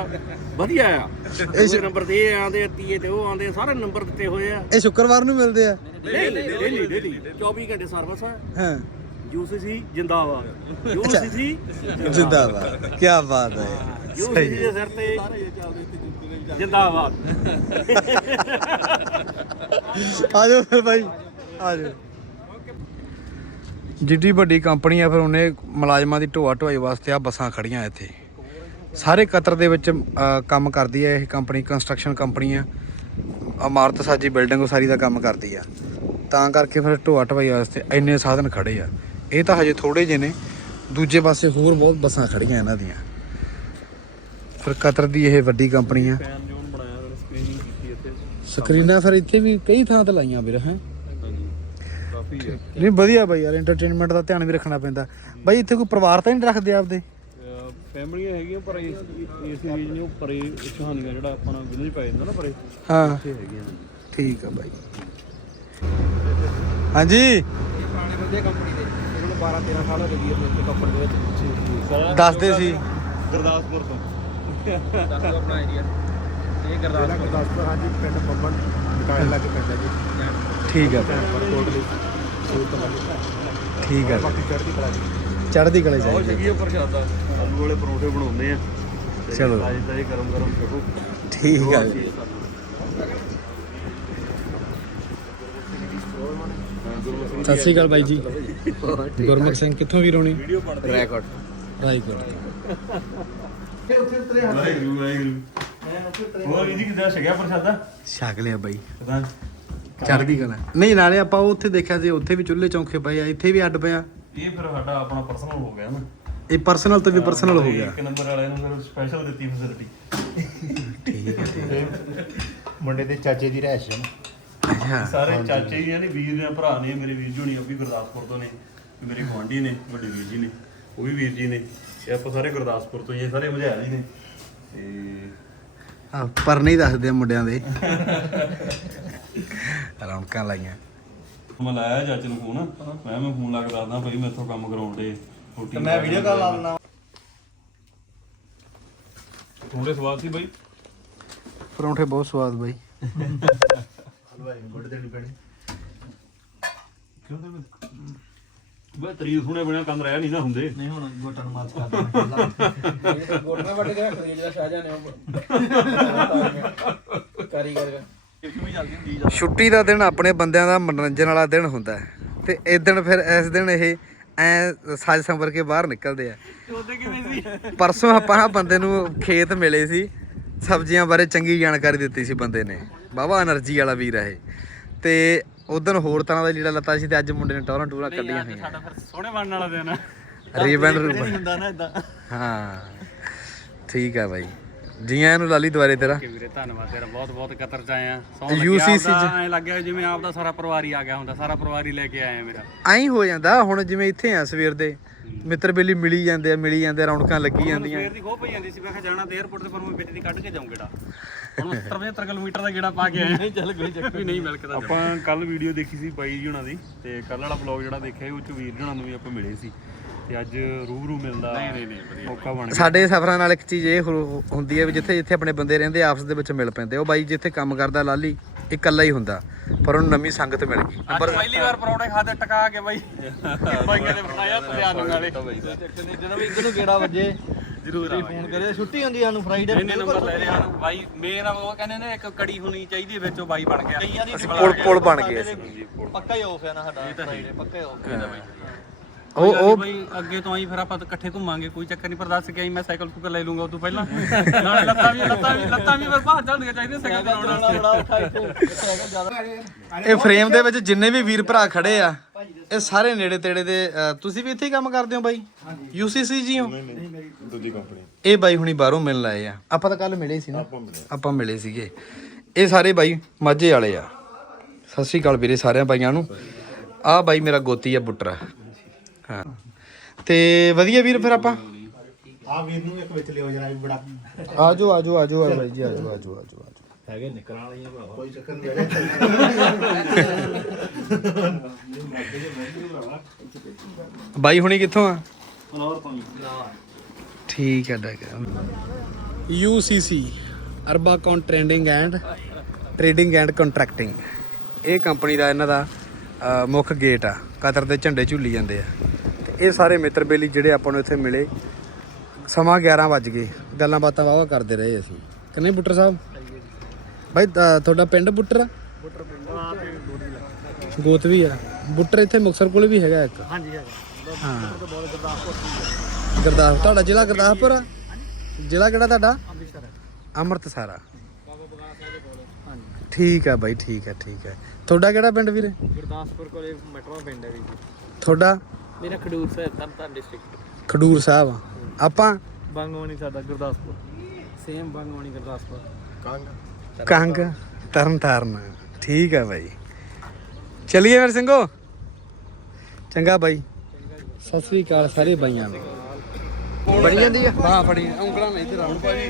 S4: ਵਧੀਆ ਆ। ਦੂਜੇ ਨੰਬਰ ਤੇ ਇਹ ਆਂਦੇ ਆ ਤੀਏ ਤੇ ਉਹ ਆਂਦੇ ਆ ਸਾਰੇ ਨੰਬਰ ਦਿੱਤੇ ਹੋਏ ਆ।
S3: ਇਹ ਸ਼ੁੱਕਰਵਾਰ ਨੂੰ ਮਿਲਦੇ ਆ?
S4: ਡੇਲੀ ਡੇਲੀ ਡੇਲੀ 24 ਘੰਟੇ ਸਰਵਿਸ ਆ।
S3: ਹਾਂ।
S4: ਯੂਸੀਸੀ ਜਿੰਦਾਬਾਦ। ਯੂਸੀਸੀ
S3: ਜਿੰਦਾਬਾਦ। ਕੀ ਬਾਤ ਹੈ।
S4: ਯੂਸੀਸੀ ਦੇ ਸਿਰ ਤੇ ਜਿੰਦਾਬਾਦ।
S3: ਆ ਜਾਓ ਫਿਰ ਭਾਈ ਆ ਜਾਓ ਜਿੱਡੀ ਵੱਡੀ ਕੰਪਨੀ ਆ ਫਿਰ ਉਹਨੇ ਮੁਲਾਜ਼ਮਾਂ ਦੀ ਢੋਆ ਢੋਆਈ ਵਾਸਤੇ ਆ ਬੱਸਾਂ ਖੜੀਆਂ ਇੱਥੇ। ਸਾਰੇ ਕਤਰ ਦੇ ਵਿੱਚ ਕੰਮ ਕਰਦੀ ਹੈ ਇਹ ਕੰਪਨੀ ਕੰਸਟਰਕਸ਼ਨ ਕੰਪਨੀ ਆ। ਇਮਾਰਤ ਸਾਜੀ ਬਿਲਡਿੰਗ ਉਸਾਰੀ ਦਾ ਕੰਮ ਕਰਦੀ ਆ। ਤਾਂ ਕਰਕੇ ਫਿਰ ਢੋਆ ਢੋਆਈ ਵਾਸਤੇ ਇੰਨੇ ਸਾਧਨ ਖੜੇ ਆ। ਇਹ ਤਾਂ ਹਜੇ ਥੋੜੇ ਜਿਹੇ ਨੇ ਦੂਜੇ ਪਾਸੇ ਹੋਰ ਬਹੁਤ ਬੱਸਾਂ ਖੜੀਆਂ ਇਹਨਾਂ ਦੀਆਂ। ਫਿਰ ਕਤਰ ਦੀ ਇਹ ਵੱਡੀ ਕੰਪਨੀ ਆ। ਸਕਰੀਨਾਂ ਫਿਰ ਇੱਥੇ ਵੀ ਕਈ ਥਾਂ ਤੇ ਲਾਈਆਂ ਵੀਰ ਹੈ।
S2: ਕਾਫੀ ਹੈ।
S3: ਨਹੀਂ ਵਧੀਆ ਬਾਈ ਯਾਰ ਐਂਟਰਟੇਨਮੈਂਟ ਦਾ ਧਿਆਨ ਵੀ ਰੱਖਣਾ ਪੈਂਦਾ। ਬਾਈ ਇੱਥੇ ਕੋਈ ਪਰਿਵਾਰ ਤਾਂ ਨਹੀਂ ਰੱਖਦੇ ਆਪਦੇ?
S2: ਫੈਮਲੀਆਂ ਹੈਗੀਆਂ ਪਰ ਇਸ ਇਸ ਏਰੀਏ ਨੇ ਪਰੇ ਸ਼ਹਾਨੀਆਂ ਜਿਹੜਾ ਆਪਣਾ ਵਿਲੇਜ ਪੈ ਜਾਂਦਾ ਨਾ ਪਰੇ
S3: ਹਾਂ।
S2: ਇੱਥੇ ਹੈਗੀਆਂ
S3: ਠੀਕ ਆ ਬਾਈ। ਹਾਂਜੀ?
S4: ਪੁਰਾਣੇ ਬੰਦੇ ਕੰਪਨੀ ਦੇ ਇਹਨਾਂ ਨੂੰ 12 13 ਸਾਲ ਹੋ ਗਏ ਨੇ ਕੰਪਨੀ ਦੇ ਵਿੱਚ।
S3: ਦੱਸਦੇ ਸੀ।
S2: ਗੁਰਦਾਸਪੁਰ ਤੋਂ।
S4: ਦੱਸੋ ਆਪਣਾ ਏਰੀਆ ਇਹ ਗੁਰਦਾਸਪੁਰ।
S5: ਗੁਰਦਾਸਪੁਰ ਹਾਂਜੀ ਪਿੰਡ ਬੰਬਨ ਦੁਕਾਨ ਲੱਗ ਪਿੰਡ ਹੈ ਜੀ।
S3: ਠੀਕ ਆ।
S5: ਕੋਟ ਲਈ ਸੂਤ ਲੱਗ
S3: ਠੀਕ
S5: ਬਾਕੀ ਚੜ੍ਹਦੀ ਕਲਾ ਜੀ।
S3: ਚੜ੍ਹਦੀ ਕਲੇ
S2: ਬਹੁਤ
S3: ਚਾਹੀਦੀ
S2: ਚੰਗੀ ਪ੍ਰਸ਼ਾਦਾ ਆਲੂ ਵਾਲੇ ਪਰੌਂਠੇ ਬਣਾਉਂਦੇ ਆ। ਤੇ
S3: ਚਲੋ।
S2: ਤਾਜ਼ੇ ਤਾਜ਼ੇ ਗਰਮ ਗਰਮ ਛਕੋ
S3: ਠੀਕ ਜੀ। ਸਤਿ ਸ਼੍ਰੀ ਅਕਾਲ ਬਾਈ ਜੀ। ਗੁਰਮੁਖ ਸਿੰਘ ਕਿੱਥੋਂ ਵੀਰ ਹੋਣੀ?
S4: ਰੈਕਾਰਡ
S3: ਰਾਈਕੋਟ
S2: ਵਾਹਿਗੁਰੂ ਵਾਹਿਗੁਰੂ। ਹੋਰ ਜੀ ਕਿਦਾਂ? ਛਕਿਆ ਪ੍ਰਸ਼ਾਦਾ?
S3: ਛਕ ਲਿਆ ਬਾਈ।
S2: ਪਤਾ
S3: ਚੜ੍ਹਦੀ ਕਲਾ। ਨਹੀਂ ਨਾਲੇ ਆਪਾਂ ਉੱਥੇ ਦੇਖਿਆ ਸੀ ਉੱਥੇ ਵੀ ਚੁੱਲ੍ਹੇ ਚੌਂਕੇ ਪਏ ਆ ਇੱਥੇ ਵੀ ਅੱਡ ਪਿਆ।
S2: ਇਹ ਫਿਰ ਸਾਡਾ ਆਪਣਾ ਪਰਸਨਲ ਹੋ ਗਿਆ ਨਾ।
S3: ਇਹ ਪਰਸਨਲ ਤੋਂ ਵੀ ਪਰਸਨਲ ਹੋ ਗਿਆ।
S2: ਇੱਕ ਨੰਬਰ ਵਾਲੇ ਨੂੰ ਫਿਰ ਸਪੈਸ਼ਲ ਦਿੱਤੀ ਫੈਸਿਲਿਟੀ
S3: ਠੀਕ ਹੈ ਠੀਕ ਹੈ।
S5: ਮੁੰਡੇ ਦੇ ਚਾਚੇ ਦੀ ਰਹਿਸ਼ ਹੈ
S3: ਅੱਛਾ।
S2: ਸਾਰੇ ਚਾਚੇ ਹੀ ਆ ਨੇ ਵੀਰ ਨੇ ਭਰਾ ਨੇ ਮੇਰੇ ਵੀਰ ਜੁਣੀ ਉਹ ਵੀ ਗੁਰਦਾਸਪੁਰ ਤੋਂ ਨੇ ਤੇ ਮੇਰੇ ਗੁਆਂਢੀ ਨੇ ਵੱਡੇ ਵੀਰ ਜੀ ਨੇ ਉਹ ਵੀ ਵੀਰ ਜੀ ਨੇ ਇਹ ਆਪਾਂ ਸਾਰੇ ਗੁਰਦਾਸਪੁਰ ਤੋਂ ਹੀ ਆ, ਸਾਰੇ ਮਝੈਲ ਹੀ ਨੇ। ਤੇ
S3: ਪਰ ਨਹੀਂ ਦੱਸਦੇ ਮੁੰਡਿਆਂ ਦੇ। ਰੌਣਕਾਂ ਲਾਈਆਂ।
S2: ਮੈਂ ਲਾਇਆ ਚਾਚੇ ਨੂੰ ਫੋਨ। ਮੈਂ ਮੈਂ ਫੋਨ ਲਾ ਕੇ ਦੱਸਦਾ ਭਾਈ ਮੈਥੋਂ ਕੰਮ ਕਰਾਉਣ ਦੇ ਰੋਟੀ
S5: ਮੈਂ ਵੀਡੀਓ ਕਾਲ ਲਾ ਦਿੰਦਾ।
S2: ਥੋੜੇ ਸਵਾਦ ਸੀ ਬਾਈ?
S3: ਪਰੌਂਠੇ ਬਹੁਤ ਸਵਾਦ ਬਾਈ।
S5: ਹਲਵਾਈ ਨੂੰ ਗੁੱਡ ਦੇਣੀ ਪੈਣੀ। ਕਿਉਂ ਤੇ
S2: ਬਈ ਤਰੀਸ ਹੁਣੇ ਬਿਨਾ ਕੰਮ ਰਹਿ ਨਹੀਂ ਨਾ ਹੁੰਦੇ।
S5: ਨਹੀਂ ਹੁਣ ਗੋਟਾ ਨੂੰ ਮਾਚ ਕਰ ਦੇਣਾ
S4: ਗੋਟਾ ਵੱਟ ਦੇ ਜਿਹੜਾ ਸ਼ਾਹਜਾ ਨੇ ਉਹ। ਕਾਰੀਗਰ। ਦਾ
S3: ਛੁੱਟੀ ਦਾ ਦਿਨ ਆਪਣੇ ਬੰਦਿਆਂ ਦਾ ਮਨੋਰੰਜਨ ਵਾਲਾ ਦਿਨ ਹੁੰਦਾ ਤੇ ਇਸ ਦਿਨ ਫਿਰ ਇਸ ਦਿਨ ਇਹ ਐ ਸਾਜ ਸੰਭਰ ਕੇ ਬਾਹਰ ਨਿਕਲਦੇ ਆ। ਪਰਸੋਂ ਆਪਾਂ ਬੰਦੇ ਨੂੰ ਖੇਤ ਮਿਲੇ ਸੀ। ਸਬਜ਼ੀਆਂ ਬਾਰੇ ਚੰਗੀ ਜਾਣਕਾਰੀ ਦਿੱਤੀ ਸੀ ਬੰਦੇ ਨੇ। ਬਾਬਾ એનર્ਜੀ ਵਾਲਾ ਵੀਰ ਹੈ ਤੇ ਉਦੋਂ ਹੋਰ ਤਰ੍ਹਾਂ ਦਾ ਲੀੜਾ ਲੱਤਾ ਸੀ ਤੇ ਅੱਜ ਮੁੰਡੇ ਨੇ ਟੌਰਾਂ ਟੂਰਾਂ ਕੱਢੀਆਂ ਹੋਈਆਂ।
S5: ਸਾਡਾ ਫਿਰ ਸੋਹਣੇ ਬਣਨ ਵਾਲਾ ਦਿਨ
S3: ਰੀਬਨ
S5: ਨਹੀਂ
S3: ਰੂਬਨ
S5: ਹੁੰਦਾ ਨਾ ਇਦਾਂ
S3: ਹਾਂ ਠੀਕ ਆ ਬਾਈ। ਜੀ ਆਇਆਂ ਨੂੰ ਲਾਲੀ ਦੁਆਰੇ ਤੇਰਾ।
S4: ਕਿ ਵੀਰੇ ਧੰਨਵਾਦ ਤੇਰਾ ਬਹੁਤ ਬਹੁਤ ਕਤਰ ਚ ਆਏ ਆ ਸੌ
S3: UCC ਚ।
S4: ਐ ਲੱਗਿਆ ਜਿਵੇਂ ਆਪ ਦਾ ਸਾਰਾ ਪਰਿਵਾਰ ਹੀ ਆ ਗਿਆ ਹੁੰਦਾ ਸਾਰਾ ਪਰਿਵਾਰ ਹੀ ਲੈ ਕੇ ਆਏ ਆ ਮੇਰਾ।
S3: ਐਂ ਹੋ ਜਾਂਦਾ ਹੁਣ ਜਿਵੇਂ ਇੱਥੇ ਆ ਸਵੇਰ ਦੇ। ਮਿੱਤਰ ਬੇਲੀ ਮਿਲੀ ਜਾਂਦੇ ਆ ਮਿਲੀ ਜਾਂਦੇ ਆ, ਰੌਣਕਾਂ ਲੱਗੀ ਜਾਂਦੀਆਂ।
S4: ਸਵੇਰ ਦੀ ਖੋ ਪਈ ਜਾਂਦੀ ਸੀ ਮੈਂ ਕਿਹਾ ਜਾਣਾ ਤੇ 에어ਪੋਰਟ ਤੇ ਪਰ ਮੈਂ ਵਿੱਚ ਦੀ ਕੱਢ ਕੇ ਜਾਊਂ ਗੇੜਾ। ਹੁਣ 70 ਕਿਲੋਮੀਟਰ ਦਾ ਗੇੜਾ ਪਾ ਕੇ ਆਏ ਚੱਲ ਕੋਈ ਚੱਕਰ ਨਹੀਂ ਮਿਲਕਦਾ
S2: ਆਪਾਂ ਕੱਲ ਵੀਡੀਓ ਦੇਖੀ ਸੀ ਬਾਈ ਜੀ ਹੁਣਾਂ ਦੀ ਤੇ ਕੱਲ ਵਾਲਾ ਵਲੌਗ ਜਿਹੜਾ ਦੇਖਿਆ ਸੀ, ਉਹ ਚ ਵੀਰ ਜੀ ਹੁਣਾਂ ਨੂੰ ਵੀ ਆਪਾਂ ਮਿਲੇ ਸੀ। ਤੇ ਅੱਜ ਰੂਬਰੂ ਮਿਲਦਾ ਨਹੀਂ ਨਹੀਂ ਨਹੀਂ ਮੌਕਾ ਬਣ ਗਿਆ।
S3: ਸਾਡੇ ਸਫ਼ਰਾਂ ਨਾਲ ਇੱਕ ਚੀਜ਼ ਇਹ ਹੋ- ਹੁੰਦੀ ਹੈ ਵੀ ਜਿੱਥੇ ਜਿੱਥੇ ਆਪਣੇ ਬੰਦੇ ਰਹਿੰਦੇ ਆਪਸ ਦੇ ਵਿੱਚ ਮਿਲ ਪੈਂਦੇ। ਉਹ ਬਾਈ ਜਿੱਥੇ ਕੰਮ ਕਰਦਾ ਲਾਲੀ ਇਕੱਲਾ ਹੀ ਹੁੰਦਾ। ਪਰ ਉਹਨੂੰ ਨਵੀਂ ਸੰਗਤ ਮਿਲ ਗਈ।
S4: ਅੱਜ ਪਹਿਲੀ ਵਾਰ ਪਰੌਂਠੇ ਖਾਦੇ ਟਕਾ ਕੇ ਬਾਈ। ਬਾਈਆਂ ਨੇ ਬਣਾਇਆ ਤੁਰਿਆਨੂੰ ਵਾਲੇ
S5: ਜਦੋਂ ਵੀ ਇੱਧਰ ਨੂੰ ਗੇੜਾ ਵੱਜੇ ਜ਼ਰੂਰ ਫੋਨ ਕਰੇ ਛੁੱਟੀ ਹੁੰਦੀ ਆ ਨੂੰ ਫਰਾਈਡੇ
S4: ਇਹਨੇ ਨੰਬਰ ਲੈ ਲਿਆ ਹਨ ਬਾਈ ਮੇਨ ਉਹ ਕਹਿੰਦੇ ਨੇ ਇੱਕ ਕੜੀ ਹੋਣੀ ਚਾਹੀਦੀ ਵਿੱਚ ਉਹ ਬਾਈ ਬਣ ਗਿਆ। ਕਈਆਂ ਦੀ
S3: ਪੁਲ ਪੁਲ ਬਣ ਗਏ ਅਸੀਂ।
S5: ਪੱਕਾ ਹੀ ਆਫ ਹੈ ਨਾ ਸਾਡਾ ਫਰਾਈਡੇ ਪੱਕਾ ਹੀ ਆਫ ਹੈ।
S3: ਉਹ ਉਹ
S4: ਬਾਈ ਅੱਗੇ ਤੋਂ ਆਈ ਫਿਰ ਆਪਾਂ ਇਕੱਠੇ ਘੁੰਮਾਂਗੇ ਕੋਈ ਚੱਕਰ ਨਹੀਂ ਪਰ ਦੱਸ ਕੇ ਆਈ ਮੈਂ ਸਾਈਕਲ ਕੁਕਰ ਲੈ ਲੂੰਗਾ ਤੂੰ ਪਹਿਲਾਂ। ਨਾਲੇ ਲੱਤਾਂ ਵੀ ਲੱਤਾਂ ਵੀ ਲੱਤਾਂ ਵੀ ਫਿਰ ਬਾਹਰ ਚੱਲਣੀਆਂ ਚਾਹੀਦੀਆਂ ਸਾਈਕਲ ਚਲਾਉਣ
S3: ਇਹ ਫਰੇਮ ਦੇ ਵਿੱਚ ਜਿੰਨੇ ਵੀ ਵੀਰ ਭਰਾ ਖੜੇ ਆ ਇਹ ਸਾਰੇ ਨੇੜੇ ਤੇੜੇ ਦੇ ਤੁਸੀਂ ਵੀ ਇੱਥੇ ਹੀ ਕੰਮ ਕਰਦੇ ਹੋ ਬਾਈ? ਯੂਸੀਸੀ ਜੀ ਹੋ?
S2: ਦੂਜੀ ਕੰਪਨੀ
S3: ਇਹ ਬਾਈ ਹੁਣੀ ਬਾਹਰੋਂ ਮਿਲਣ ਆਏ ਆ। ਆਪਾਂ ਤਾਂ ਕੱਲ ਮਿਲੇ ਸੀ ਨਾ। ਆਪਾਂ ਮਿਲੇ ਸੀਗੇ। ਇਹ ਸਾਰੇ ਬਾਈ ਮਾਝੇ ਵਾਲੇ ਆ। ਸਤਿ ਸ਼੍ਰੀ ਅਕਾਲ ਵੀਰੇ ਸਾਰਿਆਂ ਬਾਈਆਂ ਨੂੰ। ਆਹ ਬਾਈ ਮੇਰਾ ਗੋਤੀ ਆ ਬੁੱਟਰਾ। ਹਾਂ। ਤੇ ਵਧੀਆ ਵੀਰ ਫਿਰ ਆਪਾਂ?
S5: ਆ ਵੀਰ ਨੂੰ ਇੱਕ ਵਿੱਚ ਲਿਓ ਜਰਾ ਵੀ ਬੜਾ।
S3: ਆਜੋ ਆਜੋ ਆਜੋ ਆ ਬਾਈ ਜੀ ਆਜੋ ਆਜੋ ਆਜੋ ਆਜੋ।
S5: ਹੈਗੇ ਨਿਕਲਣ ਵਾਲੀਆਂ ਭਰਾਵਾ। ਕੋਈ ਚੱਕਰ ਨਹੀਂ
S3: ਬਾਈ ਹੁਣੀ ਕਿੱਥੋਂ ਆ?
S5: ਫਲੋਰ ਤੋਂ
S3: ਠੀਕ ਹੈ ਡਾਕ UCC Urbacon trading and trading and contracting. ਇਹ ਕੰਪਨੀ ਦਾ ਇਹਨਾਂ ਦਾ ਮੁੱਖ ਗੇਟ ਆ ਕਤਰ ਦੇ ਝੰਡੇ ਝੁੱਲੀ ਜਾਂਦੇ ਆ। ਤੇ ਇਹ ਸਾਰੇ ਮਿੱਤਰ ਬੇਲੀ ਜਿਹੜੇ ਆਪਾਂ ਨੂੰ ਇੱਥੇ ਮਿਲੇ ਸਮਾਂ 11 ਵੱਜ ਗਏ। ਗੱਲਾਂ ਬਾਤਾਂ ਵਾਵਾ ਕਰਦੇ ਰਹੇ ਅਸੀਂ। ਕਿ ਨਹੀਂ ਬੁੱਟਰ ਸਾਹਿਬ? ਬਾਈ ਅ, ਤੁਹਾਡਾ ਪਿੰਡ ਬੁੱਟਰ ਆ? ਬੁੱਟਰ ਪਿੰਡ ਗੋਤ ਵੀ ਆ। ਬੁੱਟਰ ਇੱਥੇ ਮੁਕਸਰ ਕੋਲ ਵੀ ਹੈਗਾ ਇੱਕ?
S5: ਹਾਂਜੀ ਹੈਗਾ
S3: ਹਾਂ। ਗੁਰਦਾਸਪੁਰ ਤੁਹਾਡਾ ਜ਼ਿਲ੍ਹਾ ਗੁਰਦਾਸਪੁਰ ਆ? ਜ਼ਿਲ੍ਹਾ ਕਿਹੜਾ ਤੁਹਾਡਾ?
S5: ਅੰਮ੍ਰਿਤਸਰ।
S3: ਅੰਮ੍ਰਿਤਸਰ ਠੀਕ ਆ ਬਾਈ ਠੀਕ ਆ ਠੀਕ ਆ। ਤੁਹਾਡਾ ਕਿਹੜਾ ਪਿੰਡ ਵੀਰੇ?
S5: ਗੁਰਦਾਸਪੁਰ ਕੋਲੇ ਮਟਵਾ ਪਿੰਡ ਹੈ ਵੀ ਜੀ।
S3: ਤੁਹਾਡਾ?
S5: ਮੇਰਾ ਖਡੂਰ ਸਾਹਿਬ ਤਰਨਤਾਰਨ ਡਿਸਟ੍ਰਿਕਟ
S3: ਖਡੂਰ ਸਾਹਿਬ ਆ। ਆਪਾਂ?
S5: ਬੰਗਵਾਨੀ ਸਾਡਾ ਗੁਰਦਾਸਪੁਰ। ਸੇਮ ਬੰਗਵਾਨੀ ਗੁਰਦਾਸਪੁਰ।
S3: ਕੰਗ। ਤਰਨ ਤਾਰਨ ਠੀਕ ਆ ਬਾਈ। ਚਲਿਏ ਫਿਰ ਸਿੰਘੋ। ਚੰਗਾ ਬਾਈ। ਸਤਿ ਸ੍ਰੀ ਅਕਾਲ ਸਾਰੇ ਬਾਈਆਂ ਨੂੰ। ਬਣੀ ਜਾਂਦੀ ਆ? ਹਾਂ ਫੜੀ ਉਂਗਲਾਂ ਨਹੀਂ ਤੇ ਰਾਉਣ
S2: ਭਾਜੀ।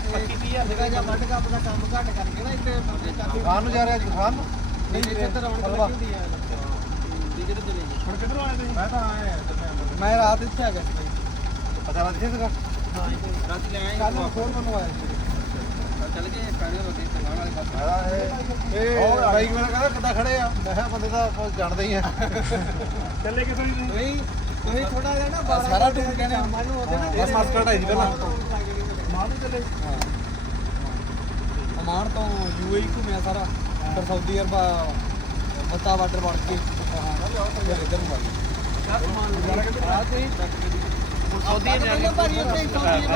S5: ਖਾਨ ਨੂੰ ਜਾ ਰਿਹਾ ਜੀ ਖਾਨ ਨੂੰ। ਨਹੀਂ ਜੀ ਇੱਧਰ ਆਉਣ ਦੀ ਹੁੰਦੀ ਹੈ। ਕਿੱਧਰ ਚਲੇ ਜੀ। ਹੁਣ ਕਿੱਧਰੋਂ ਆਏ ਤੁਸੀਂ? ਮੈਂ ਤਾਂ ਆਇਆ ਮੈਂ ਰਾਤ ਇੱਥੇ ਆ ਗਿਆ ਸੀ। ਪਤਾ ਲੱਗ ਸੀਗਾ? ਹਾਂ ਰਾਤ ਲੈ ਆਏ ਕੱਲ ਫੋਨ ਮੈਨੂੰ ਆਇਆ ਸੀ। ਚੱਲ ਗਏ ਕਾਣੇ ਲੋਕੇ ਚੰਗਾਣ ਵਾਲੇ ਪਾਸੇ ਇਹ ਬਾਈ ਮੇਰਾ ਕਹਿੰਦਾ ਕਿੱਦਾਂ ਖੜੇ ਆ। ਮੈਂ ਕਿਹਾ ਬੰਦੇ ਦਾ ਕੁਝ ਜਾਣਦੇ ਹੀ ਆ। ਚੱਲੇ ਕਿੱਥੋਂ ਜੀ ਤੁਸੀਂ? ਤੁਸੀਂ ਥੋੜਾ ਜਿਹਾ ਨਾ ਸਾਰਾ ਟੂਰ ਕਹਿੰਦੇ ਮੈਨੂੰ ਉਹਦੇ ਨਾ ਬਸ ਮਾਸਟਰ ਆਈ ਸੀ ਪਹਿਲਾਂ। ਮਾਰ ਨੂੰ ਚੱਲੇ ਅਮਾਨ ਤੋਂ ਯੂਏਈ ਘੁੰਮਿਆ ਸਾਰਾ ਫਿਰ ਸਾਊਦੀ ਅਰਬ ਮੱਤਾ ਬਾਰਡਰ ਵੜ ਕੇ ਫਿਰ ਇੱਧਰ ਨੂੰ ਵੜ ਗਏ ਸਾਊਦੀ ਅਰਬ ਭਾਰੀ ਉੱਤੇ ਸਾਊਦੀ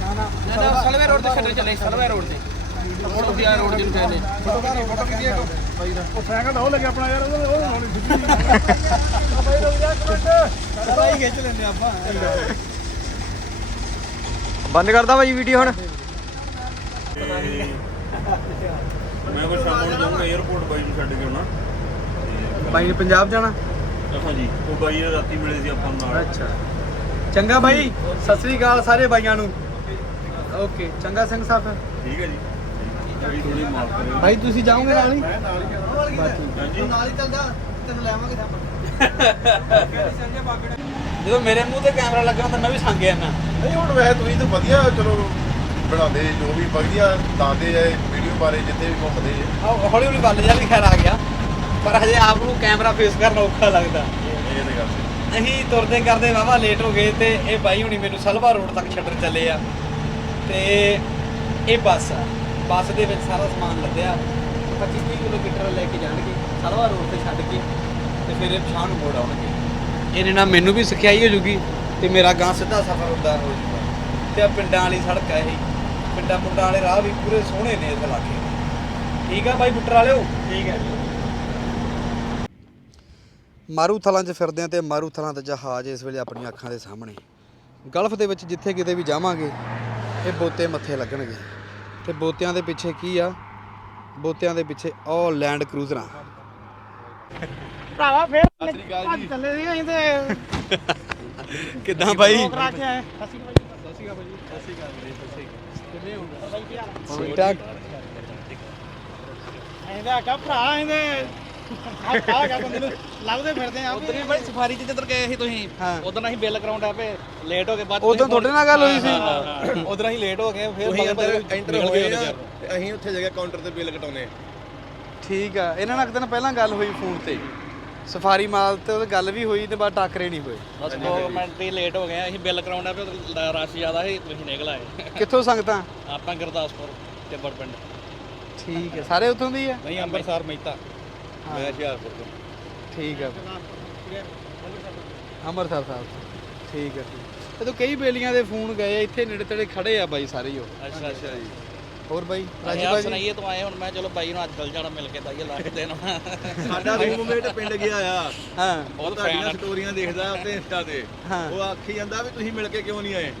S5: ਨਾ ਨਾ ਸਲਵੇ ਰੋਡ ਤੇ ਛੱਡ ਚੱਲੇ ਸਲਵੇ ਰੋਡ ਤੇ ਫੋਟੋ ਦੀ ਰੋਡ ਜਿਹਨੂੰ ਕਹਿੰਦੇ ਫੋਟੋ ਫੋਟੋ ਫੋਟੋ ਕੀ ਹੈ ਉਹ ਸਾਈਕਲ ਉਹ ਲੱਗਿਆ ਆਪਣਾ ਯਾਰ ਉਹ ਉਹ ਹੋਣੀ ਸੁੱਕੀ ਬਾਈ ਰੁਕ ਜਾ ਇੱਕ ਮਿੰਟ ਖਿੱਚ ਲੈਂਦੇ ਆਪਾਂ
S3: ਬੰਦ ਕਰਦਾ ਬਾਈ ਵੀਡੀਓ ਹੁਣ।
S2: ਮੈਂ ਕੋ ਸ਼ਾਮ ਨੂੰ ਜਾਊਂਗਾ 에어ਪੋਰਟ ਬਾਈ ਨੂੰ ਛੱਡ ਕੇ ਆਉਣਾ।
S3: ਬਾਈ ਨੇ ਪੰਜਾਬ ਜਾਣਾ?
S2: ਹਾਂਜੀ ਉਹ ਬਾਈ ਨੇ ਰਾਤੀ ਮਿਲੇ ਸੀ ਆਪਾਂ ਨਾਲ।
S3: ਅੱਛਾ। ਚੰਗਾ ਬਾਈ ਸਤਿ ਸ੍ਰੀ ਅਕਾਲ ਸਾਰੇ ਬਾਈਆਂ ਨੂੰ। ਓਕੇ ਚੰਗਾ ਸਿੰਘ ਸਾਹਿਬ।
S2: ਠੀਕ ਹੈ ਜੀ। ਬਾਈ
S3: ਤੁਸੀਂ ਜਾਓਗੇ ਨਾਲ ਹੀ?
S2: ਹਾਂਜੀ।
S5: ਨਾਲ ਹੀ ਚੱਲਦਾ ਤੈਨੂੰ ਲੈਵਾਂਗੇ ਤਾਂ
S3: ਜਦੋਂ ਮੇਰੇ ਮੂੰਹ ਤੇ ਕੈਮਰਾ ਲੱਗਾ ਤਾਂ ਮੈਂ ਵੀ ਸੰਗ ਗਿਆ ਨਾ
S6: ਨਹੀਂ ਹੁਣ ਵੈਸੇ ਤੁਸੀਂ ਤਾਂ ਵਧੀਆ ਚਲੋ ਬਣਾਉਂਦੇ ਜੋ ਵੀ ਵਧੀਆ ਲਾਉਂਦੇ ਆ ਵੀਡੀਓ ਬਾਰੇ ਜਿੱਥੇ ਵੀ ਘੁੰਮਦੇ ਆ।
S3: ਹੌਲੀ ਹੌਲੀ ਵੱਲ ਜਾ ਵੀ ਖੈਰ ਆ ਗਿਆ। ਪਰ ਹਜੇ ਆਪ ਨੂੰ ਕੈਮਰਾ ਫੇਸ ਕਰਨਾ ਔਖਾ ਲੱਗਦਾ।
S6: ਇਹ ਤੇ ਗੱਲ
S3: ਅਸੀਂ ਤੁਰਦੇ ਕਰਦੇ ਵਾਵਾ ਲੇਟ ਹੋ ਗਏ ਤੇ ਇਹ ਬਾਈ ਹੁਣੀ ਮੈਨੂੰ ਸਲਵਾ ਰੋਡ ਤੱਕ ਛੱਡਣ ਚੱਲੇ ਆ। ਤੇ ਇਹ ਬੱਸ ਆ। ਬੱਸ ਦੇ ਵਿੱਚ ਸਾਰਾ ਸਮਾਨ ਲੱਦਿਆ। 25 30 ਕਿਲੋਮੀਟਰ ਲੈ ਕੇ ਜਾਣਗੇ। ਸਲਵਾ ਰੋਡ ਤੇ ਛੱਡ ਕੇ ਤੇ ਫਿਰ ਇਹ ਪਛਾਣ ਨੂੰ ਮੋੜ ਆਉਣਗੇ। ਇਹਨੇ ਨਾਲ ਮੈਨੂੰ ਵੀ ਸਿਖਿਆਈ ਹੋ ਜੂਗੀ ਤੇ ਮੇਰਾ ਗਾਂ ਸਿੱਧਾ ਸਫ਼ਰ ਹੁੰਦਾ ਹੋ ਜੂਗਾ। ਤੇ ਆ ਪਿੰਡਾਂ ਵਾਲੀ ਸੜਕ ਆ ਇਹ। ਪਿੰਡਾਂ ਪੁੰਡਾਂ ਵਾਲੇ ਰਾਹ ਵੀ ਪੂਰੇ ਸੋਹਣੇ ਨੇ ਇਸ ਇਲਾਕੇ ਠੀਕ ਆ ਬਾਈ ਬੁੱਟਰ ਵਾਲਿਓ? ਠੀਕ ਹੈ ਮਾਰੂਥਲਾਂ 'ਚ ਫਿਰਦੇ ਆ ਤੇ ਮਾਰੂਥਲਾਂ ਦਾ ਜਹਾਜ਼ ਇਸ ਵੇਲੇ ਆਪਣੀਆਂ ਅੱਖਾਂ ਦੇ ਸਾਹਮਣੇ। ਗਲਫ ਦੇ ਵਿੱਚ ਜਿੱਥੇ ਕਿਤੇ ਵੀ ਜਾਵਾਂਗੇ ਇਹ ਬੋਤੇ ਮੱਥੇ ਲੱਗਣਗੇ। ਤੇ ਬੋਤਿਆਂ ਦੇ ਪਿੱਛੇ ਕੀ ਆ? ਬੋਤਿਆਂ ਦੇ ਪਿੱਛੇ ਉਹ ਲੈਂਡ ਕਰੂਜ਼ਰਾਂ
S5: ਭਰਾਵਾ ਫੇਰ ਚੱਲੇ ਸੀ ਅਸੀਂ ਤੇ।
S3: ਕਿੱਦਾਂ ਬਾਈ
S5: ਲੋਕ ਰੱਖ ਕੇ ਆਏ। ਸਸੀ
S3: ਠੀਕ ਠਾਕ।
S5: ਅਸੀਂ ਤਾਂ ਆਖਿਆ ਭਰਾ ਤੇ ਆ ਕਾ ਕਾ ਬੰਦੇ ਨੂੰ ਲੱਭਦੇ ਫਿਰਦੇ ਆ।
S4: ਉਧਰ ਵੀ ਬੜੀ ਸਫਾਰੀ ਚ ਜਿੱਧਰ ਗਏ ਸੀ ਤੁਸੀਂ
S3: ਹਾਂ।
S4: ਉਧਰ ਅਸੀਂ ਬਿੱਲ ਕਰਾਉਣ ਡੈ ਪਏ ਲੇਟ ਹੋ ਗਏ ਬਾਅਦ
S3: ਉਦੋਂ ਤੁਹਾਡੇ ਨਾਲ ਗੱਲ ਹੋਈ ਸੀ।
S4: ਉਧਰ ਅਸੀਂ ਲੇਟ ਹੋ ਗਏ ਫਿਰ
S6: ਤੁਸੀਂ ਅੰਦਰ
S4: ਮਗਰ
S6: ਐਂਟਰ
S4: ਨਿਕਲ
S6: ਹੋਏ
S4: ਗਏ
S6: ਆ
S4: ਉਹਦੇ
S6: ਤੇ ਅਸੀਂ ਉੱਥੇ ਜਗ੍ਹਾ ਕਾਊਂਟਰ ਤੇ ਬਿੱਲ ਕਟਾਉਨੇ
S3: ਠੀਕ ਆ ਇਹਨਾਂ ਨਾਲ ਇੱਕ ਦਿਨ ਪਹਿਲਾਂ ਗੱਲ ਹੋਈ ਫੋਨ ਤੇ। ਸਫਾਰੀ ਮਾਲ ਤੇ ਉਹ ਗੱਲ ਵੀ ਹੋਈ ਤੇ ਬਾਅਦ ਟਾਕਰੇ ਨਹੀਂ ਹੋਏ।
S4: ਬਸ 2 ਮਿੰਟ ਹੀ ਲੇਟ ਹੋ ਗਏ ਅਸੀਂ ਬਿੱਲ ਕਰਾਉਣ ਡੈ ਪਏ ਉਦੋਂ ਰਸ਼ ਜ਼ਿਆਦਾ ਸੀ ਤੁਸੀਂ ਨਿਕਲ ਆਏ।
S3: ਕਿੱਥੋਂ ਸੰਗਤਾਂ?
S4: ਆਪਾਂ ਗੁਰਦਾਸਪੁਰ ਤੇ
S3: ਠੀਕ ਹੈ ਸਾਰੇ ਉੱਥੋਂ ਦੀ ਆ?
S4: ਨਹੀਂ ਅੰਮ੍ਰਿਤਸਰ ਮਹਿਤਾ।
S6: ਮੈਂ ਹੁਸ਼ਿਆਰਪੁਰ ਤੋਂ।
S3: ਠੀਕ ਆ। ਅੰਮ੍ਰਿਤਸਰ ਸਾਹਿਬ ਠੀਕ ਹੈ ਇਹ ਤਾਂ ਕਈ ਬੇਲੀਆਂ ਦੇ ਫੋਨ ਗਏ ਇੱਥੇ ਨੇੜੇ ਤੇੜੇ ਖੜੇ ਆ ਬਾਈ ਸਾਰੇ ਹੀ ਉਹ।
S4: ਅੱਛਾ ਅੱਛਾ ਜੀ।
S3: ਹੋਰ ਬਾਈ ਰਾਜੀ
S4: ਅਸੀਂ ਆਪ
S3: ਬਾਈ?
S4: ਸੁਣਾਈਏ ਤੋਂ ਆਏ ਹੁਣ ਮੈਂ ਚਲੋ ਬਾਈ ਨੂੰ ਅੱਜ ਚੱਲ ਜਾਣਾ ਮਿਲ ਕੇ ਦਾਈਏ ਲਾ ਕੇ ਦੇਣਾ
S6: ਸਾਡਾ ਰੂਮਮੇਟ ਪਿੰਡ ਗਿਆ ਆ।
S3: ਹਾਂ।
S6: ਬਹੁਤ ਤੁਹਾਡੀਆਂ ਸਟੋਰੀਆਂ ਦੇਖਦਾ ਆਪਣੇ ਇੰਸਟਾ ਤੇ।
S3: ਹਾਂ।
S6: ਉਹ ਆਖੀ ਜਾਂਦਾ ਵੀ ਤੁਸੀਂ ਮਿਲ ਕੇ ਕਿਉਂ ਨਹੀਂ ਆਏ?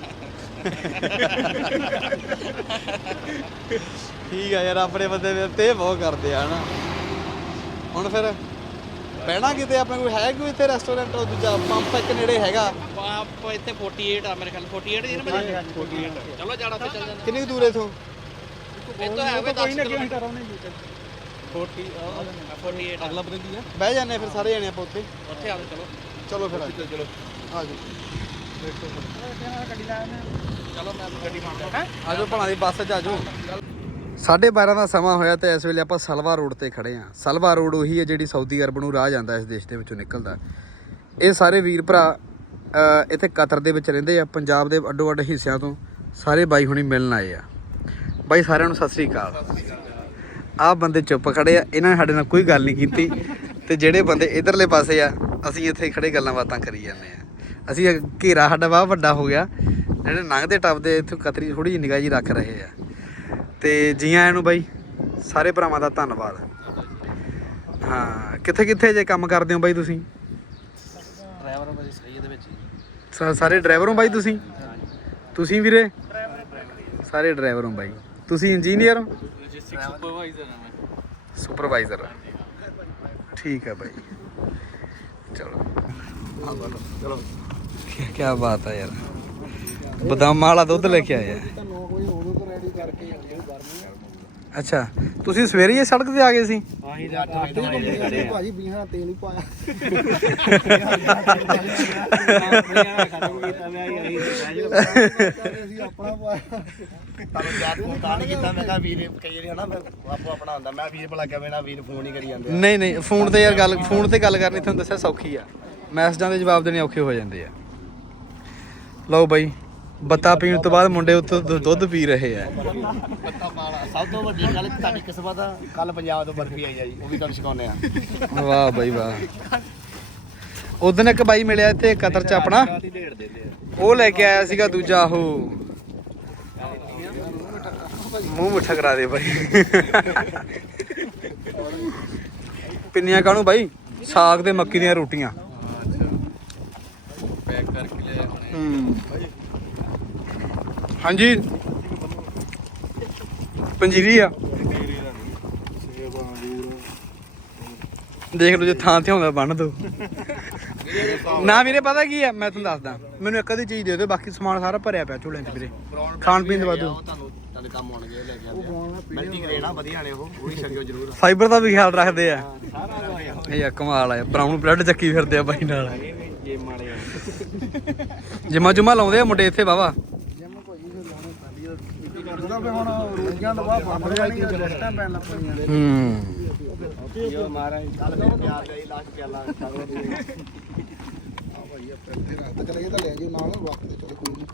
S3: ਠੀਕ ਆ ਯਾਰ ਆਪਣੇ ਬੰਦੇ ਤੇ ਬਹੁਤ ਕਰਦੇ ਆ ਹਨਾ। ਹੁਣ ਫਿਰ ਪਹਿਣਾ ਕਿਤੇ ਆਪਣੇ ਕੋਈ ਹੈ ਕੋਈ ਇੱਥੇ ਰੈਸਟੋਰੈਂਟ ਉਹ ਦੂਜਾ ਪੰਪ ਇੱਕ ਨੇੜੇ ਹੈਗਾ।
S4: ਆਪ ਇੱਥੇ 48 ਆ ਮੇਰੇ ਖਿਆਲ 48 ਜੀ ਨਾ ਮੇਰੇ 48 ਚਲੋ ਜਾਣਾ ਤੇ ਚੱਲ ਜਾਣਾ।
S3: ਕਿੰਨੀ ਕੁ ਦੂਰ ਇਥੋਂ?
S4: ਇੱਥੋਂ ਹੈ ਕੋਈ 10
S5: ਕੋਈ ਨਾ ਕਿਉਂ
S4: ਕਿਲੋਮੀਟਰ।
S5: ਕਰਾਉਣੇ ਜੀ
S4: 40 48 ਅਗਲਾ ਬੰਦੇ ਕੀ ਆ
S3: ਬਹਿ ਜਾਂਦੇ ਫਿਰ ਸਾਰੇ ਜਣੇ ਆਪਾਂ ਉੱਥੇ।
S4: ਉੱਥੇ ਆ ਚਲੋ।
S3: ਚਲੋ ਫਿਰ। ਚਲੋ ਚਲੋ। ਆ
S5: ਗੱਡੀ ਲਾਇਆ
S4: ਚਲੋ ਮੈਂ ਗੱਡੀ ਮਾਰਦਾ
S3: ਆ ਜਾਓ ਭਲਾ ਦੀ ਬੱਸ 'ਚ ਆ ਜਾਓ। 12:30 ਦਾ ਸਮਾਂ ਹੋਇਆ ਤੇ ਇਸ ਵੇਲੇ ਆਪਾਂ ਸਲਵਾ ਰੋਡ ਤੇ ਖੜੇ ਆ ਸਲਵਾ ਰੋਡ ਉਹੀ ਹੈ ਜਿਹੜੀ ਸਾਊਦੀ ਅਰਬ ਨੂੰ ਰਾਹ ਜਾਂਦਾ ਇਸ ਦੇਸ਼ ਦੇ ਵਿੱਚੋਂ ਨਿਕਲਦਾ। ਇਹ ਸਾਰੇ ਵੀਰ ਭਰਾ ਇੱਥੇ ਕਤਰ ਦੇ ਵਿੱਚ ਰਹਿੰਦੇ ਆ, ਪੰਜਾਬ ਦੇ ਅੱਡੋ ਅੱਡ ਹਿੱਸਿਆਂ ਤੋਂ ਸਾਰੇ ਬਾਈ ਹੁਣੀ ਮਿਲਣ ਆਏ ਆ। ਬਾਈ ਸਾਰਿਆਂ ਨੂੰ ਸਤਿ ਸ੍ਰੀ ਅਕਾਲ। ਆਹ ਬੰਦੇ ਚੁੱਪ ਖੜੇ ਆ, ਇਹਨਾਂ ਨੇ ਸਾਡੇ ਨਾਲ ਕੋਈ ਗੱਲ ਨਹੀਂ ਕੀਤੀ ਤੇ ਜਿਹੜੇ ਬੰਦੇ ਇਧਰਲੇ ਪਾਸੇ ਆ, ਅਸੀਂ ਇੱਥੇ ਖੜੇ ਗੱਲਾਂ ਬਾਤਾਂ ਕਰੀ ਜਾਂਦੇ ਆ। ਅਸੀਂ ਘੇਰਾ ਸਾਡਾ ਵਾਹ ਵੱਡਾ ਹੋ ਗਿਆ, ਜਿਹੜੇ ਲੰਘਦੇ ਟੱਪਦੇ ਇੱਥੇ ਕਤਰੀ ਥੋੜੀ ਜਿਹੀ ਨਿਗਾਹ ਜੀ ਰੱਖ ਰਹੇ ਆ। ਤੇ ਜੀ ਆਇਆਂ ਨੂੰ ਬਾਈ ਸਾਰੇ ਭਰਾਵਾਂ ਦਾ ਧੰਨਵਾਦ। ਹਾਂ ਕਿੱਥੇ ਕਿੱਥੇ ਜੇ ਕੰਮ ਕਰਦੇ ਹੋ ਬਾਈ ਤੁਸੀਂ?
S4: ਡਰਾਈਵਰ ਸਹੀ ਵਿੱਚ
S3: ਸਾਰੇ ਡਰਾਈਵਰ ਹੋ ਬਾਈ ਤੁਸੀਂ? ਤੁਸੀਂ ਵੀਰੇ? ਸਾਰੇ ਡਰਾਈਵਰ ਹੋ ਬਾਈ। ਤੁਸੀਂ ਇੰਜੀਨੀਅਰ ਹੋ?
S4: ਲੋਜਿਸਟਿਕ ਸੁਪਰਵਾਈਜ਼ਰ ਹਾਂ ਮੈਂ।
S3: ਸੁਪਰਵਾਈਜ਼ਰ। ਠੀਕ ਹੈ ਬਾਈ। ਚਲੋ। ਹਾਂ ਬੋਲੋ ਚਲੋ। ਕੀ ਬਾਤ ਹੈ ਯਾਰ। ਬਦਾਮਾਂ ਵਾਲਾ ਦੁੱਧ ਲੈ ਕੇ ਆਇਆ। ਅੱਛਾ ਤੁਸੀਂ ਸਵੇਰੇ ਹੀ ਸੜਕ ਤੇ ਆ ਗਏ ਸੀ?
S5: ਭਾਜੀ ਬੀਹਾਂ ਤੇਲ ਹੀ ਪਾਇਆ। ਅਸੀਂ ਆਪਣਾ ਪਾਇਆ
S7: ਤੁਹਾਨੂੰ ਯਾਦ ਤਾਂ ਨਹੀਂ ਕੀਤਾ? ਮੈਂ ਕਿਹਾ ਵੀਰ ਕਈ ਵਾਰੀ ਹਨਾ ਆਪੋ ਆਪਣਾ ਹੁੰਦਾ। ਮੈਂ ਵੀਰ ਭਲਾ ਕਿਵੇਂ ਨਾ ਵੀਰ ਫੋਨ ਹੀ ਕਰੀ ਜਾਂਦੇ ਆ।
S3: ਨਹੀਂ ਨਹੀਂ ਫੋਨ ਤੇ ਯਾਰ ਗੱਲ ਫੋਨ ਤੇ ਗੱਲ ਕਰਨੀ ਤੁਹਾਨੂੰ ਦੱਸਿਆ ਸੌਖੀ ਆ। ਮੈਸੇਜਾਂ ਦੇ ਜਵਾਬ ਦੇਣੇ ਔਖੇ ਹੋ ਜਾਂਦੇ ਆ। ਲਓ ਬਾਈ ਬੱਤਾ ਪੀਣ ਤੋਂ ਬਾਅਦ ਮੁੰਡੇ ਉੱਤੋਂ ਦੁ- ਦੁੱਧ ਪੀ ਰਹੇ ਆ।
S7: ਸਭ ਤੋਂ ਵੱਡੀ ਗੱਲ ਤੁਹਾਡੀ ਕਿਸਮਤ ਆ। ਕੱਲ ਪੰਜਾਬ ਤੋਂ ਬਰਫੀ ਆਈ ਆ ਜੀ ਉਹ ਵੀ ਤੁਹਾਨੂੰ ਛਕਾਉਂਦੇ ਆ।
S3: ਵਾਹ ਬਾਈ ਵਾਹ। ਉਦੋਂ ਇੱਕ ਬਾਈ ਮਿਲਿਆ ਇੱਥੇ ਕਤਰ ਚ ਆਪਣਾ। ਉਹ ਲੈ ਕੇ ਆਇਆ ਸੀਗਾ ਦੂਜਾ ਉਹ। ਮੂੰਹ ਮਿੱਠਾ ਕਰਾ ਦੇ ਬਾਈ। ਪਿੰਨੀਆਂ ਕਾਹਨੂੰ ਬਾਈ? ਸਾਗ ਤੇ ਮੱਕੀ ਦੀਆਂ ਰੋਟੀਆਂ।
S4: ਪੈਕ ਕਰਕੇ ਲਿਆ
S3: ਹੂੰ। ਹਾਂਜੀ। ਪੰਜੀਰੀ ਆ। ਦੇਖ ਲਓ ਜੇ ਥਾਂ ਤੇ ਹੁੰਦਾ ਬੰਨ ਦੋ। ਨਾ ਵੀਰੇ, ਪਤਾ ਕੀ ਆ? ਮੈਂ ਤੁਹਾਨੂੰ ਦੱਸਦਾ। ਮੈਨੂੰ ਇੱਕ ਅੱਧੀ ਚੀਜ਼ ਦੇ ਦਿਓ, ਬਾਕੀ ਸਮਾਨ ਸਾਰਾ ਭਰਿਆ ਪਿਆ ਝੋਲਿਆਂ 'ਚ ਵੀਰੇ। ਖਾਣ ਪੀਣ ਦੇ ਵਾਧੂ।
S7: ਤੁਹਾਨੂੰ ਤੁਹਾਡੇ ਕੰਮ ਆਉਣਗੇ ਲੈ ਕੇ ਆਉਂਦੇ ਆ ਮਲਟੀ ਆ ਵਧੀਆ ਨੇ ਉਹ ਉਹ ਛਕਿਓ ਜ਼ਰੂਰ
S3: ਫਾਈਬਰ ਦਾ ਵੀ ਖਿਆਲ ਰੱਖਦੇ ਆ। ਇਹ ਯਾ ਕਮਾਲ ਆ। ਬਰਾਊਨ ਬ੍ਰੈਡ ਚੱਕੀ ਫਿਰਦੇ ਆ ਬਾਈ ਨਾਲ। ਜਿਮਾ ਜੁਮਾ ਲਾਉਂਦੇ ਆ ਮੁੰਡੇ ਇੱਥੇ ਵਾਵਾ
S5: ਉਹਦਾ ਹੁਣ ਰੋਜ਼ੀਆਂ ਦਾ ਬਾਅਦ ਬੰਦ ਜਾਣੀਆਂ ਰਸਟਾਂ ਪੈਣ ਲੱਗ ਪਈਆਂ
S3: ਹੂੰ
S7: ਇਹ ਮਾਰਾ ਕੱਲ ਮੇਰੇ ਪਿਆਰ ਲਈ ਲਾਸਟ ਪਿਆਲਾ
S3: ਭਾਈ ਆਪਾਂ ਰਾਤ ਤੱਕ ਚਲੇ ਤਾਂ ਲੈ ਜਿਓ ਨਾਲ ਵਕਤ ਤੇ ਚਲੇ ਕੋਈ ਨਹੀਂ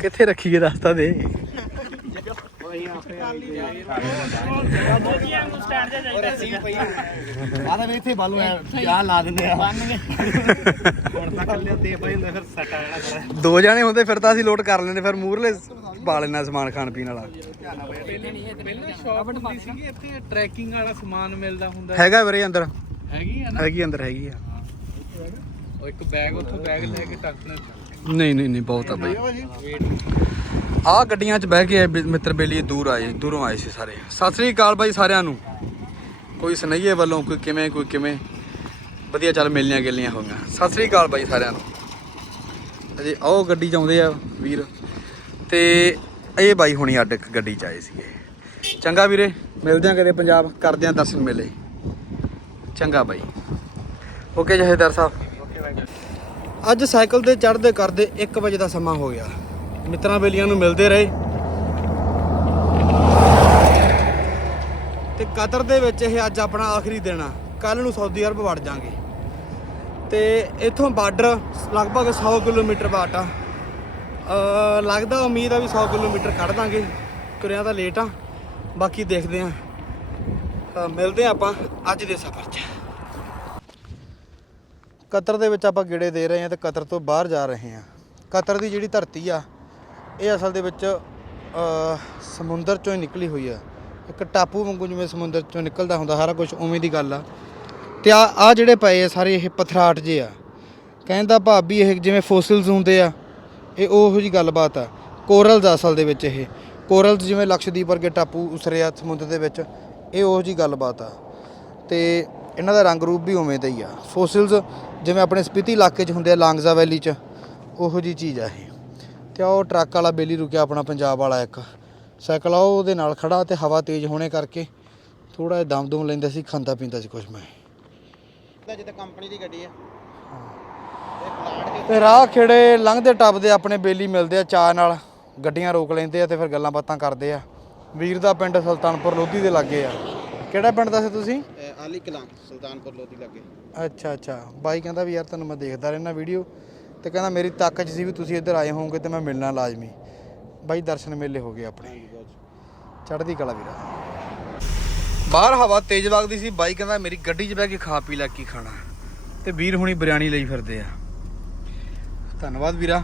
S3: ਕਿੱਥੇ ਰੱਖੀਏ ਰਸਤਾ ਦੇ?
S7: ਆਦਾ ਵੀ ਇੱਥੇ ਬਾਲੂ ਆ ਲਾ ਦਿੰਦੇ ਆ। ਹੁਣ ਤਾਂ ਕੱਲੇ ਦੇ ਪਈ ਹੁੰਦਾ ਫਿਰ ਸੱਟ ਆ ਜਾਣਾ
S3: ਦੋ ਜਾਣੇ ਹੁੰਦੇ ਫਿਰ ਤਾਂ ਅਸੀਂ ਲੋਡ ਕਰ ਲੈਂਦੇ ਫਿਰ ਮੂਰਲੇ ਪਾ ਲੈਣਾ ਸਮਾਨ ਖਾਣ ਪੀਣ ਵਾਲਾ।
S5: ਪਹਿਲਾਂ ਸ਼ਾਪ ਹੁੰਦੀ ਸੀਗੀ ਇੱਥੇ ਟਰੈਕਿੰਗ ਵਾਲਾ ਸਮਾਨ ਮਿਲਦਾ ਹੁੰਦਾ।
S3: ਹੈਗਾ ਵੀਰੇ ਅੰਦਰ।
S5: ਹੈਗੀ ਆ ਨਾ?
S3: ਹੈਗੀ ਅੰਦਰ ਹੈਗੀ ਆ।
S5: ਉਹ ਇੱਕ ਬੈਗ ਉੱਥੋਂ ਬੈਗ ਲੈ ਕੇ ਟੱਕਣੇ
S3: ਨਹੀਂ ਨਹੀਂ ਨਹੀਂ ਬਹੁਤ ਆ ਬਾਈ। ਆ ਗੱਡੀਆਂ 'ਚ ਬਹਿ ਕੇ ਮਿੱਤਰ ਬੇਲੀ ਦੂਰ ਆਏ ਦੂਰੋਂ ਆਏ ਸੀ ਸਾਰੇ। ਸਤਿ ਸ੍ਰੀ ਅਕਾਲ ਬਾਈ ਸਾਰਿਆਂ ਨੂੰ। ਕੋਈ ਸੁਨਈਏ ਵੱਲੋਂ ਕੋਈ ਕਿਵੇਂ ਕੋਈ ਕਿਵੇਂ? ਵਧੀਆ ਚੱਲ ਮਿਲਣੀਆਂ ਗਿਲਣੀਆਂ ਹੋ ਗਈਆਂ ਸਤਿ ਸ੍ਰੀ ਅਕਾਲ ਬਾਈ ਸਾਰਿਆਂ ਨੂੰ। ਅਜੇ ਉਹ ਗੱਡੀ 'ਚ ਆਉਂਦੇ ਆ ਵੀਰ। ਤੇ ਇਹ ਬਾਈ ਹੁਣੀ ਅੱਡ ਇੱਕ ਗੱਡੀ 'ਚ ਆਏ ਸੀਗੇ। ਚੰਗਾ ਵੀਰੇ ਮਿਲਦੇ ਆ ਕਦੇ ਪੰਜਾਬ ਕਰਦੇ ਆ ਦਰਸ਼ਨ ਮੇਲੇ। ਚੰਗਾ ਬਾਈ। ਓਕੇ ਜਹੇਦਾਰ ਸਾਹਿਬ। ਅੱਜ ਸਾਈਕਲ ਤੇ ਚੜ੍ਹਦੇ ਕਰਦੇ 1 ਵਜੇ ਦਾ ਸਮਾਂ ਹੋ ਗਿਆ। ਮਿੱਤਰਾਂ ਬੇਲੀਆਂ ਨੂੰ ਮਿਲਦੇ ਰਹੇ। ਤੇ ਕਤਰ ਦੇ ਵਿੱਚ ਇਹ ਅੱਜ ਆਪਣਾ ਆਖਰੀ ਦਿਨ ਆ। ਕੱਲ ਨੂੰ ਸਾਊਦੀ ਅਰਬ ਵੜ ਜਾਾਂਗੇ। ਤੇ ਇੱਥੋਂ ਬਾਰਡਰ ਲਗਭਗ 100 ਕਿਲੋਮੀਟਰ ਬਾਟ ਆ। ਲੱਗਦਾ ਉਮੀਦ ਆ ਵੀ 100 ਕਿਲੋਮੀਟਰ ਕੱਢ ਦਾਂਗੇ। ਤੁਰਿਆ ਤਾਂ ਲੇਟ ਆ। ਬਾਕੀ ਦੇਖਦੇ ਆ। ਮਿਲਦੇ ਆ ਆਪਾਂ ਅੱਜ ਦੇ ਸਫ਼ਰ 'ਚ। ਕਤਰ ਦੇ ਵਿੱਚ ਆਪਾਂ ਗੇੜੇ ਦੇ ਰਹੇ ਹਾਂ ਤੇ ਕਤਰ ਤੋਂ ਬਾਹਰ ਜਾ ਰਹੇ ਹਾਂ ਕਤਰ ਦੀ ਜਿਹੜੀ ਧਰਤੀ ਆ ਇਹ ਅਸਲ ਦੇ ਵਿੱਚ ਸਮੁੰਦਰ ਚੋਂ ਹੀ ਨਿਕਲੀ ਹੋਈ ਆ। ਇੱਕ ਟਾਪੂ ਵਾਂਗੂ ਜਿਵੇਂ ਸਮੁੰਦਰ ਚੋਂ ਨਿਕਲਦਾ ਹੁੰਦਾ, ਸਾਰਾ ਕੁਝ ਉਵੇਂ ਦੀ ਗੱਲ ਆ। ਤੇ ਆ ਆ ਜਿਹੜੇ ਪਏ ਆ, ਸਾਰੇ ਇਹ ਪਥਰਾਟ ਜੇ ਆ। ਕਹਿੰਦਾ ਭਾਬੀ, ਇਹ ਜਿਵੇਂ ਫੋਸਿਲਸ ਹੁੰਦੇ ਆ, ਇਹ ਉਹੋ ਜੀ ਗੱਲਬਾਤ ਆ। ਕੋਰਲਸ ਆ ਅਸਲ ਦੇ ਵਿੱਚ ਇਹ। ਕੋਰਲਸ ਜਿਵੇਂ ਲਕਸ਼ਦੀਪ ਵਰਗੇ ਟਾਪੂ ਉਸਰਿਆ ਸਮੁੰਦਰ ਦੇ ਵਿੱਚ, ਇਹ ਉਹੋ ਜੀ ਗੱਲਬਾਤ ਆ। ਤੇ ਇਹਨਾਂ ਦਾ ਰੰਗ ਰੂਪ ਵੀ ਉਵੇਂ ਦਾ ਹੀ ਆ। ਫੋਸਿਲਸ ਜਿਵੇਂ ਆਪਣੇ ਸਪੀਤੀ ਇਲਾਕੇ 'ਚ ਹੁੰਦੇ ਆ, ਲਾਂਗਜ਼ਾ ਵੈਲੀ 'ਚ, ਉਹੋ ਜੀ ਚੀਜ਼ ਆ ਇਹ। ਤੇ ਉਹ ਟਰੱਕ ਵਾਲਾ ਬੇਲੀ ਰੁਕਿਆ ਆਪਣਾ ਪੰਜਾਬ ਵਾਲਾ ਇੱਕ। ਸਾਈਕਲ ਆ ਉਹ ਉਹਦੇ ਨਾਲ ਖੜਾ ਤੇ ਹਵਾ ਤੇਜ਼ ਹੋਣੇ ਕਰਕੇ ਥੋੜਾ ਜਿਹਾ ਦਮ ਦੁਮ ਲੈਂਦਾ ਸੀ ਖਾਂਦਾ ਪੀਂਦਾ ਸੀ ਕੁਝ ਮੈਂ।
S7: ਜਿੱਦਾਂ ਕੰਪਨੀ ਦੀ ਗੱਡੀ ਆ।
S3: ਤੇ ਰਾਹ ਖੇੜੇ ਲੰਘਦੇ ਟੱਪਦੇ ਆਪਣੇ ਬੇਲੀ ਮਿਲਦੇ ਆ ਚਾਹ ਨਾਲ ਗੱਡੀਆਂ ਰੋਕ ਲੈਂਦੇ ਆ ਤੇ ਫਿਰ ਗੱਲਾਂ ਬਾਤਾਂ ਕਰਦੇ ਆ। ਵੀਰ ਦਾ ਪਿੰਡ ਸੁਲਤਾਨਪੁਰ ਲੋਧੀ ਦੇ ਲਾਗੇ ਆ। ਕਿਹੜਾ ਪਿੰਡ ਦੱਸੇ ਤੁਸੀਂ?
S7: ਆਲੀ ਕਲਾਂ ਸੁਲਤਾਨਪੁਰ ਲੋਧੀ ਲੱਗੇ।
S3: ਅੱਛਾ ਅੱਛਾ। ਬਾਈ ਕਹਿੰਦਾ ਵੀ ਯਾਰ ਤੁਹਾਨੂੰ ਮੈਂ ਦੇਖਦਾ ਰਹਿਣਾ ਵੀਡੀਓ। ਤੇ ਕਹਿੰਦਾ ਮੇਰੀ ਤੱਕ 'ਚ ਸੀ ਵੀ ਤੁਸੀਂ ਇੱਧਰ ਆਏ ਹੋਵੋਗੇ ਤੇ ਮੈਂ ਮਿਲਣਾ ਲਾਜ਼ਮੀ। ਬਾਈ ਦਰਸ਼ਨ ਮੇਲੇ ਹੋ ਗਏ ਆਪਣੇ। ਚੜ੍ਹਦੀ ਕਲਾ ਵੀਰਾ। ਬਾਹਰ ਹਵਾ ਤੇਜ਼ ਵਗਦੀ ਸੀ ਬਾਈ ਕਹਿੰਦਾ ਮੇਰੀ ਗੱਡੀ 'ਚ ਬਹਿ ਕੇ ਖਾ ਪੀ ਲੈ ਕੀ ਖਾਣਾ। ਤੇ ਵੀਰ ਹੁਣੀ ਬਿਰਿਆਨੀ ਲਈ ਫਿਰਦੇ ਆ। ਧੰਨਵਾਦ ਵੀਰਾ।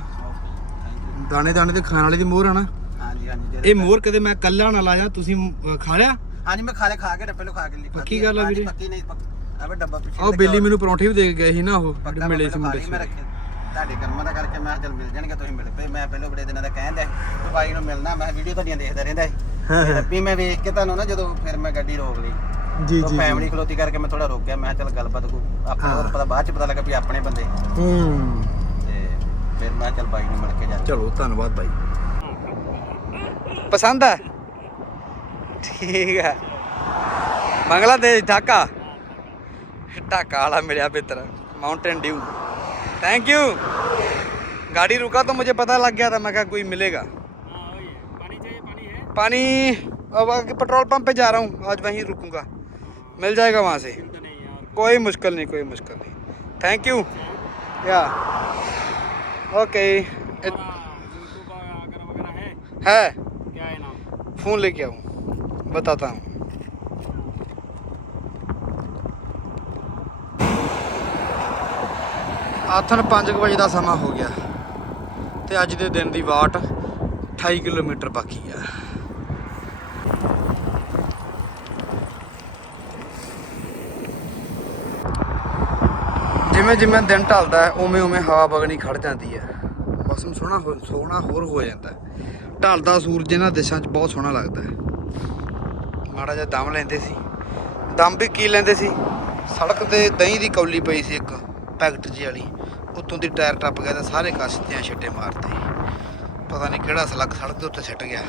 S3: ਦਾਣੇ ਦਾਣੇ ਤੇ ਖਾਣ ਵਾਲੇ ਦੀ ਮੋਹਰ ਆ ਨਾ।
S7: ਹਾਂਜੀ ਹਾਂਜੀ
S3: ਇਹ ਮੋਹਰ ਕਦੇ ਮੈਂ ਕੱਲਾ ਨਾ ਲਾਇਆ ਤੁਸੀਂ ਖਾ ਲਿਆ?
S7: ਹਾਂਜੀ ਮੈਂ ਖਾ ਲੈ ਖਾ ਕੇ ਡੱਬੇ ਨੂੰ ਖਾ ਕੇ ਲਈ
S3: ਪੱਕੀ ਗੱਲ ਆ ਵੀਰੇ?
S7: ਪੱਕੀ ਨਹੀਂ ਆਵੇ ਡੱਬਾ ਪਿੱਛੇ
S3: ਉਹ ਬੇਲੀ ਮੈਨੂੰ ਪਰੌਂਠੇ ਵੀ ਦੇ ਕੇ ਗਏ ਸੀ ਨਾ ਉਹ ਮਿਲੇ ਸੀ ਮੁੰਡੇ
S7: ਮੈਂ ਰੱਖੇ ਤੁਹਾਡੀ ਕਰਮਾਂ ਦਾ ਕਰਕੇ ਮੈਂ ਕਿਹਾ ਮਿਲ ਜਾਣਗੇ ਤੁਸੀਂ ਮਿਲ ਪਏ। ਮੈਂ ਪਹਿਲੋਂ ਬੜੇ ਦਿਨਾਂ ਦਾ ਕਹਿੰਦਾ ਤੇ ਬਾਈ ਨੂੰ ਮਿਲਣਾ ਮੈਂ ਵੀਡੀਓ ਤੁਹਾਡੀਆਂ ਦੇਖਦਾ ਰਹਿੰਦਾ ਸੀ। ਵੀ ਮੈਂ ਵੇਖ ਕੇ ਤੁਹਾਨੂੰ ਨਾ ਜਦੋਂ ਫਿਰ ਮੈਂ ਗੱਡੀ ਰੋਕ ਲਈ।
S3: ਜੀ
S7: ਜੀ ਫੈਮਿਲੀ ਖਲੋਤੀ ਕਰਕੇ ਮੈਂ ਥੋੜਾ ਰੋਕਿਆ ਮੈਂ ਕਿਹਾ ਗੱਲਬਾਤ ਕੋ ਆਪਣੇ ਹੋਰ ਪਤਾ ਬਾਅਦ ਚ ਪਤਾ ਲੱਗਾ ਵੀ ਆਪਣੇ ਬੰਦੇ।
S3: ਹੂੰ।
S7: ਤੇ ਫਿਰ ਮੈਂ ਚੱਲ ਬਾਈ ਨੂੰ ਮਿਲ ਕੇ ਜਾ।
S3: ਚਲੋ ਧੰਨਵਾਦ ਬਾਈ ਪਸੰਦ ਆ? ਠੀਕ ਆ। ਬੰਗਲਾਦੇਸ਼ ਢਾਕਾ। ਢਾਕਾ ਵਾਲਾ ਮਿਲਿਆ ਬਿੱਤਰ ਮਾਊਂਟੇਨ ਡਿਊ थैंक यू गाड़ी रुका तो मुझे पता लग गया था मैं कहा कोई मिलेगा। पानी अब आगे पेट्रोल पंप पे जा रहा हूँ आज वहीं रुकूँगा। मिल जाएगा वहाँ से। कोई मुश्किल नहीं कोई मुश्किल नहीं। थैंक यू या ओके है।
S4: क्या है नाम?
S3: फ़ोन लेके आऊँ बताता हूँ। ਆਥਣ 5 ਵਜੇ ਦਾ ਸਮਾਂ ਹੋ ਗਿਆ ਤੇ ਅੱਜ ਦੇ ਦਿਨ ਦੀ ਵਾਟ 28 ਕਿਲੋਮੀਟਰ ਬਾਕੀ ਆ। ਜਿਵੇਂ ਜਿਵੇਂ ਦਿਨ ਢਲਦਾ ਹੈ, ਉਵੇਂ ਉਵੇਂ ਹਵਾ ਵਗਣੀ ਖੜ ਜਾਂਦੀ ਹੈ। ਮੌਸਮ ਸੋਹਣਾ ਹੋ ਸੋਹਣਾ ਹੋਰ ਹੋ ਜਾਂਦਾ ਹੈ। ਢਲਦਾ ਸੂਰਜ ਇਹਨਾਂ ਦੇਸ਼ਾਂ 'ਚ ਬਹੁਤ ਸੋਹਣਾ ਲੱਗਦਾ ਹੈ। ਮਾੜਾ ਜਿਹਾ ਦਮ ਲੈਂਦੇ ਸੀ। ਦਮ ਵੀ ਕੀ ਲੈਂਦੇ ਸੀ? ਸੜਕ ਤੇ ਦਹੀਂ ਦੀ ਕੌਲੀ ਪਈ ਸੀ ਇੱਕ ਪੈਕਟ ਜੀ ਵਾਲੀ। ਉੱਤੋਂ ਦੀ ਟਾਇਰ ਟੱਪ ਗਿਆ ਤਾਂ ਸਾਰੇ ਕਾਸ਼ਤਿਆਂ ਛਿੱਟੇ ਮਾਰਤੇ। ਪਤਾ ਨਹੀਂ ਕਿਹੜਾ ਸਲੱਗ ਸੜਕ ਦੇ ਉੱਤੇ ਸਿੱਟ ਗਿਆ।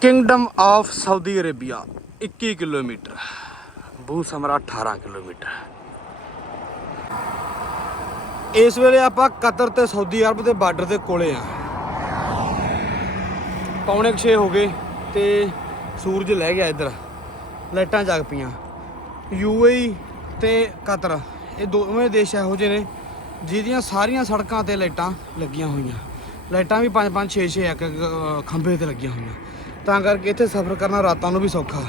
S3: Kingdom of Saudi Arabia 21 kilometre ਭੂ ਸਮਰਾ 18 ਕਿਲੋਮੀਟਰ। ਇਸ ਵੇਲੇ ਆਪਾਂ ਕਤਰ ਤੇ ਸਾਊਦੀ ਅਰਬ ਦੇ ਬਾਰਡਰ ਦੇ ਕੋਲੇ ਆ। ਪੌਣੇ 6 ਹੋ ਗਏ ਤੇ ਸੂਰਜ ਲੈ ਗਿਆ ਇੱਧਰ। ਲਾਈਟਾਂ ਜਗ ਪਈਆਂ। ਯੂਏਈ ਤੇ ਕਤਰ। ਇਹ ਦੋਵੇਂ ਦੇਸ਼ ਇਹੋ ਜਿਹੇ ਨੇ ਜਿਹਦੀਆਂ ਸਾਰੀਆਂ ਸੜਕਾਂ ਤੇ ਲਾਈਟਾਂ ਲੱਗੀਆਂ ਹੋਈਆਂ। ਲਾਈਟਾਂ ਵੀ 5 5 6 6 ਇੱਕ ਖੰਭੇ ਤੇ ਲੱਗੀਆਂ ਹੋਈਆਂ। ਤਾਂ ਕਰਕੇ ਇੱਥੇ ਸਫ਼ਰ ਕਰਨਾ ਰਾਤਾਂ ਨੂੰ ਵੀ ਸੌਖਾ।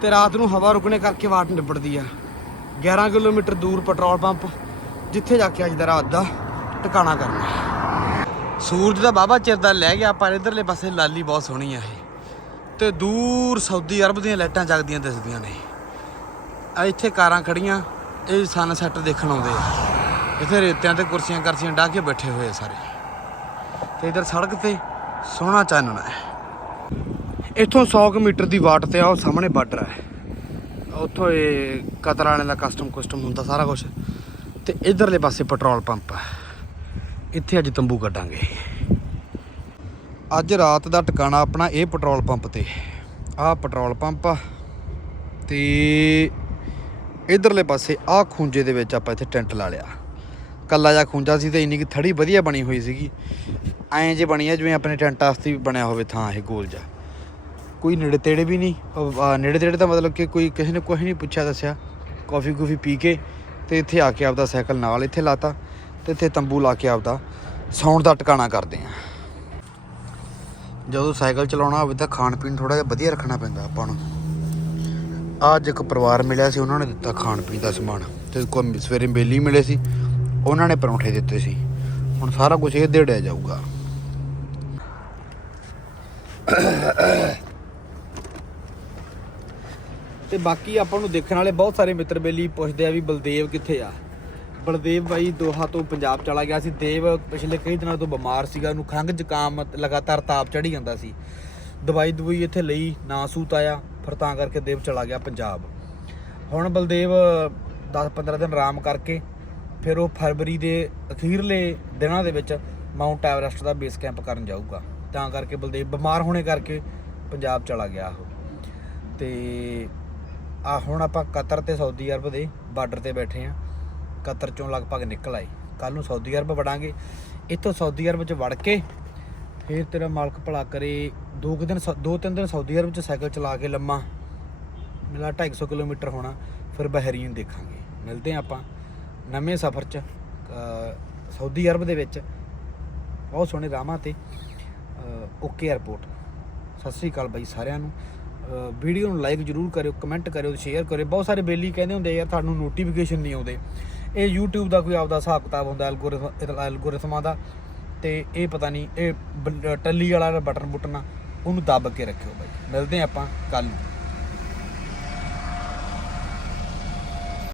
S3: ਤੇ ਰਾਤ ਨੂੰ ਹਵਾ ਰੁਕਣੇ ਕਰਕੇ ਵਾਟ ਨਿਬੜਦੀ ਆ। 11 ਕਿਲੋਮੀਟਰ ਦੂਰ ਪੈਟਰੋਲ ਪੰਪ, ਜਿੱਥੇ ਜਾ ਕੇ ਅੱਜ ਦਾ ਰਾਤ ਦਾ ਟਿਕਾਣਾ ਕਰਨਾ। ਸੂਰਜ ਦਾ ਬਾਬਾ ਚਿਰ ਦਾ ਲੈ ਗਿਆ, ਪਰ ਇਧਰਲੇ ਪਾਸੇ ਲਾਲੀ ਬਹੁਤ ਸੋਹਣੀ ਆ ਇਹ। ਤੇ ਦੂਰ ਸਾਊਦੀ ਅਰਬ ਦੀਆਂ ਲਾਈਟਾਂ ਜਗਦੀਆਂ ਦਿਸਦੀਆਂ ਨੇ। ਆ ਇੱਥੇ ਕਾਰਾਂ ਖੜੀਆਂ, ਇਹ ਸਨਸੈਟ ਦੇਖਣ ਆਉਂਦੇ ਆ। ਇੱਥੇ ਰੇਤਿਆਂ ਤੇ ਕੁਰਸੀਆਂ ਕਰਸੀਆਂ ਢਾ ਕੇ ਬੈਠੇ ਹੋਏ ਸਾਰੇ। ਤੇ ਇਧਰ ਸੜਕ ਤੇ ਸੋਹਣਾ ਚਾਨਣਾ ਹੈ। ਇੱਥੋਂ 100 ਕੁ ਮੀਟਰ ਦੀ ਵਾਟ ਤੇ ਆ, ਉਹ ਸਾਹਮਣੇ ਬਾਰਡਰ ਹੈ। ਉੱਥੋਂ ਇਹ ਕਤਰ ਵਾਲਿਆਂ ਦਾ ਕਸਟਮ ਕੁਸਟਮ ਹੁੰਦਾ ਸਾਰਾ ਕੁਝ ਤੇ ਇਧਰਲੇ ਪਾਸੇ ਪੈਟਰੋਲ ਪੰਪ ਹੈ। ਇੱਥੇ ਅੱਜ ਤੰਬੂ ਕੱਢਾਂਗੇ। ਅੱਜ ਰਾਤ ਦਾ ਟਿਕਾਣਾ ਆਪਣਾ ਇਹ ਪੈਟਰੋਲ ਪੰਪ ਤੇ। ਆਹ ਪੈਟਰੋਲ ਪੰਪ ਆ ਤੇ ਇਧਰਲੇ ਪਾਸੇ ਆਹ ਖੂੰਜੇ ਦੇ ਵਿੱਚ ਆਪਾਂ ਇੱਥੇ ਟੈਂਟ ਲਾ ਲਿਆ। ਕੱਲਾ ਜਿਹਾ ਖੂੰਜਾ ਸੀ ਤੇ ਇੰਨੀ ਕਿ ਥੜੀ ਵਧੀਆ ਬਣੀ ਹੋਈ ਸੀਗੀ। ਐਂ ਜੇ ਬਣੀ ਆ, ਜਿਵੇਂ ਆਪਣੇ ਟੈਂਟ ਵਾਸਤੇ ਵੀ ਬਣਿਆ ਹੋਵੇ ਥਾਂ ਇਹ ਗੋਲ ਜਿਹਾ। ਕੋਈ ਨੇੜੇ ਤੇੜੇ ਵੀ ਨਹੀਂ। ਨੇੜੇ ਤੇੜੇ ਦਾ ਮਤਲਬ ਕਿ ਕੋਈ ਕਿਸੇ ਨੇ ਕੁਝ ਨਹੀਂ ਪੁੱਛਿਆ, ਦੱਸਿਆ। ਕਾਫੀ ਕੂਫੀ ਪੀ ਕੇ ਤੇ ਇੱਥੇ ਆ ਕੇ ਆਪਦਾ ਸਾਈਕਲ ਨਾਲ ਇੱਥੇ ਲਾਤਾ ਤੇ ਇੱਥੇ ਤੰਬੂ ਲਾ ਕੇ ਆਪਦਾ ਸੌਣ ਦਾ ਟਿਕਾਣਾ ਕਰਦੇ ਆ। ਜਦੋਂ ਸਾਈਕਲ ਚਲਾਉਣਾ ਹੋਵੇ ਤਾਂ ਖਾਣ ਪੀਣ ਥੋੜਾ ਜਿਹਾ ਵਧੀਆ ਰੱਖਣਾ ਪੈਂਦਾ ਆਪਾਂ ਨੂੰ। ਅੱਜ ਇੱਕ ਪਰਿਵਾਰ ਮਿਲਿਆ ਸੀ, ਉਹਨਾਂ ਨੇ ਦਿੱਤਾ ਖਾਣ ਪੀਣ ਦਾ ਸਮਾਨ ਤੇ ਕੋਈ ਸਵੇਰੇ ਬੇਲੀ ਮਿਲੇ ਸੀ। ਉਹਨਾਂ ਨੇ ਪਰੌਂਠੇ ਦਿੱਤੇ ਸੀ। ਹੁਣ ਸਾਰਾ ਕੁਝ ਇਹ ਦੇੜਿਆ ਜਾਊਗਾ। ਤੇ ਬਾਕੀ ਆਪਾਂ ਨੂੰ ਦੇਖਣ ਵਾਲੇ ਬਹੁਤ ਸਾਰੇ ਮਿੱਤਰ ਬੇਲੀ ਪੁੱਛਦੇ ਆ ਵੀ ਬਲਦੇਵ ਕਿੱਥੇ ਆ? ਬਲਦੇਵ ਬਾਈ ਦੋਹਾ ਤੋਂ ਪੰਜਾਬ ਚਲਾ ਗਿਆ ਸੀ। ਦੇਵ ਪਿਛਲੇ ਕਈ ਦਿਨਾਂ ਤੋਂ ਬਿਮਾਰ ਸੀਗਾ, ਉਹਨੂੰ ਖੰਘ ਜ਼ੁਕਾਮ ਲਗਾਤਾਰ ਤਾਪ ਚੜੀ ਜਾਂਦਾ ਸੀ। ਦਵਾਈ ਦਵਾਈ ਇੱਥੇ ਲਈ, ਨਾ ਸੂਤ ਆਇਆ। ਫਿਰ ਤਾਂ ਕਰਕੇ ਦੇਵ ਚਲਾ ਗਿਆ ਪੰਜਾਬ। ਹੁਣ ਬਲਦੇਵ 10-15 ਦਿਨ ਆਰਾਮ ਕਰਕੇ ਫਿਰ ਉਹ ਫਰਵਰੀ ਦੇ ਅਖੀਰਲੇ ਦਿਨਾਂ ਦੇ ਵਿੱਚ ਮਾਊਂਟ ਐਵਰੈਸਟ ਦਾ ਬੇਸ ਕੈਂਪ ਕਰਨ ਜਾਊਗਾ। ਤਾਂ ਕਰਕੇ ਬਲਦੇਵ ਬਿਮਾਰ ਹੋਣੇ ਕਰਕੇ ਪੰਜਾਬ ਚਲਾ ਗਿਆ ਉਹ। ਤੇ ਆ ਹੁਣ ਆਪਾਂ ਕਤਰ ਤੇ ਸਾਊਦੀ ਅਰਬ ਦੇ ਬਾਰਡਰ ਤੇ ਬੈਠੇ ਆ ਕਤਰ ਚੋਂ ਲਗਭਗ ਨਿਕਲ ਆਏ। ਕੱਲ ਨੂੰ ਸਾਊਦੀ ਅਰਬ ਵੜਾਂਗੇ। ਇੱਥੋਂ ਸਾਊਦੀ ਅਰਬ ਚ ਵੜ ਕੇ ਫਿਰ ਤੇਰਾ ਮਾਲਕ ਭਲਾ ਕਰੇ। ਦੋ ਕੁ ਦਿਨ ਸਾ- ਦੋ ਤਿੰਨ ਦਿਨ ਸਾਊਦੀ ਅਰਬ ਚ ਸਾਈਕਲ ਚਲਾ ਕੇ ਲੰਮਾ। ਮਿਲਾ 250 ਕਿਲੋਮੀਟਰ ਹੋਣਾ, ਫਿਰ ਬਹਿਰੀਨ ਦੇਖਾਂਗੇ। ਮਿਲਦੇ ਆ ਆਪਾਂ ਨਵੇਂ ਸਫ਼ਰ ਚ ਸਾਊਦੀ ਅਰਬ ਦੇ ਵਿੱਚ। ਬਹੁਤ ਸੋਹਣੇ ਰਾਹਾਂ ਤੇ ਓਕੇ 에ਅਰਪੋਰਟ ਸਤਿ ਸ੍ਰੀ ਅਕਾਲ ਬਾਈ ਸਾਰਿਆਂ ਨੂੰ। ਵੀਡੀਓ ਨੂੰ ਲਾਈਕ ਜਰੂਰ ਕਰਿਓ ਕਮੈਂਟ ਕਰਿਓ ਸ਼ੇਅਰ ਕਰਿਓ। ਬਹੁਤ ਸਾਰੇ ਬੇਲੀ ਕਹਿੰਦੇ ਹੁੰਦੇ ਯਾਰ, ਤੁਹਾਨੂੰ ਨੋਟੀਫਿਕੇਸ਼ਨ ਨਹੀਂ ਆਉਂਦੇ। ਇਹ YouTube ਦਾ ਕੋਈ ਆਪਦਾ ਹਿਸਾਬ ਕਿਤਾਬ ਹੁੰਦਾ ਐਲਗੋਰਿਥਮ ਐਲਗੋਰਿਥਮਾਂ ਦਾ। ਤੇ ਇਹ ਪਤਾ ਨਹੀਂ, ਇਹ ਬ- ਟੱਲੀ ਵਾਲਾ ਬਟਨ ਬੁਟਨ ਆ ਉਹਨੂੰ ਦੱਬ ਕੇ ਰੱਖਿਓ ਬਾਈ। ਮਿਲਦੇ ਹਾਂ ਆਪਾਂ ਕੱਲ ਨੂੰ।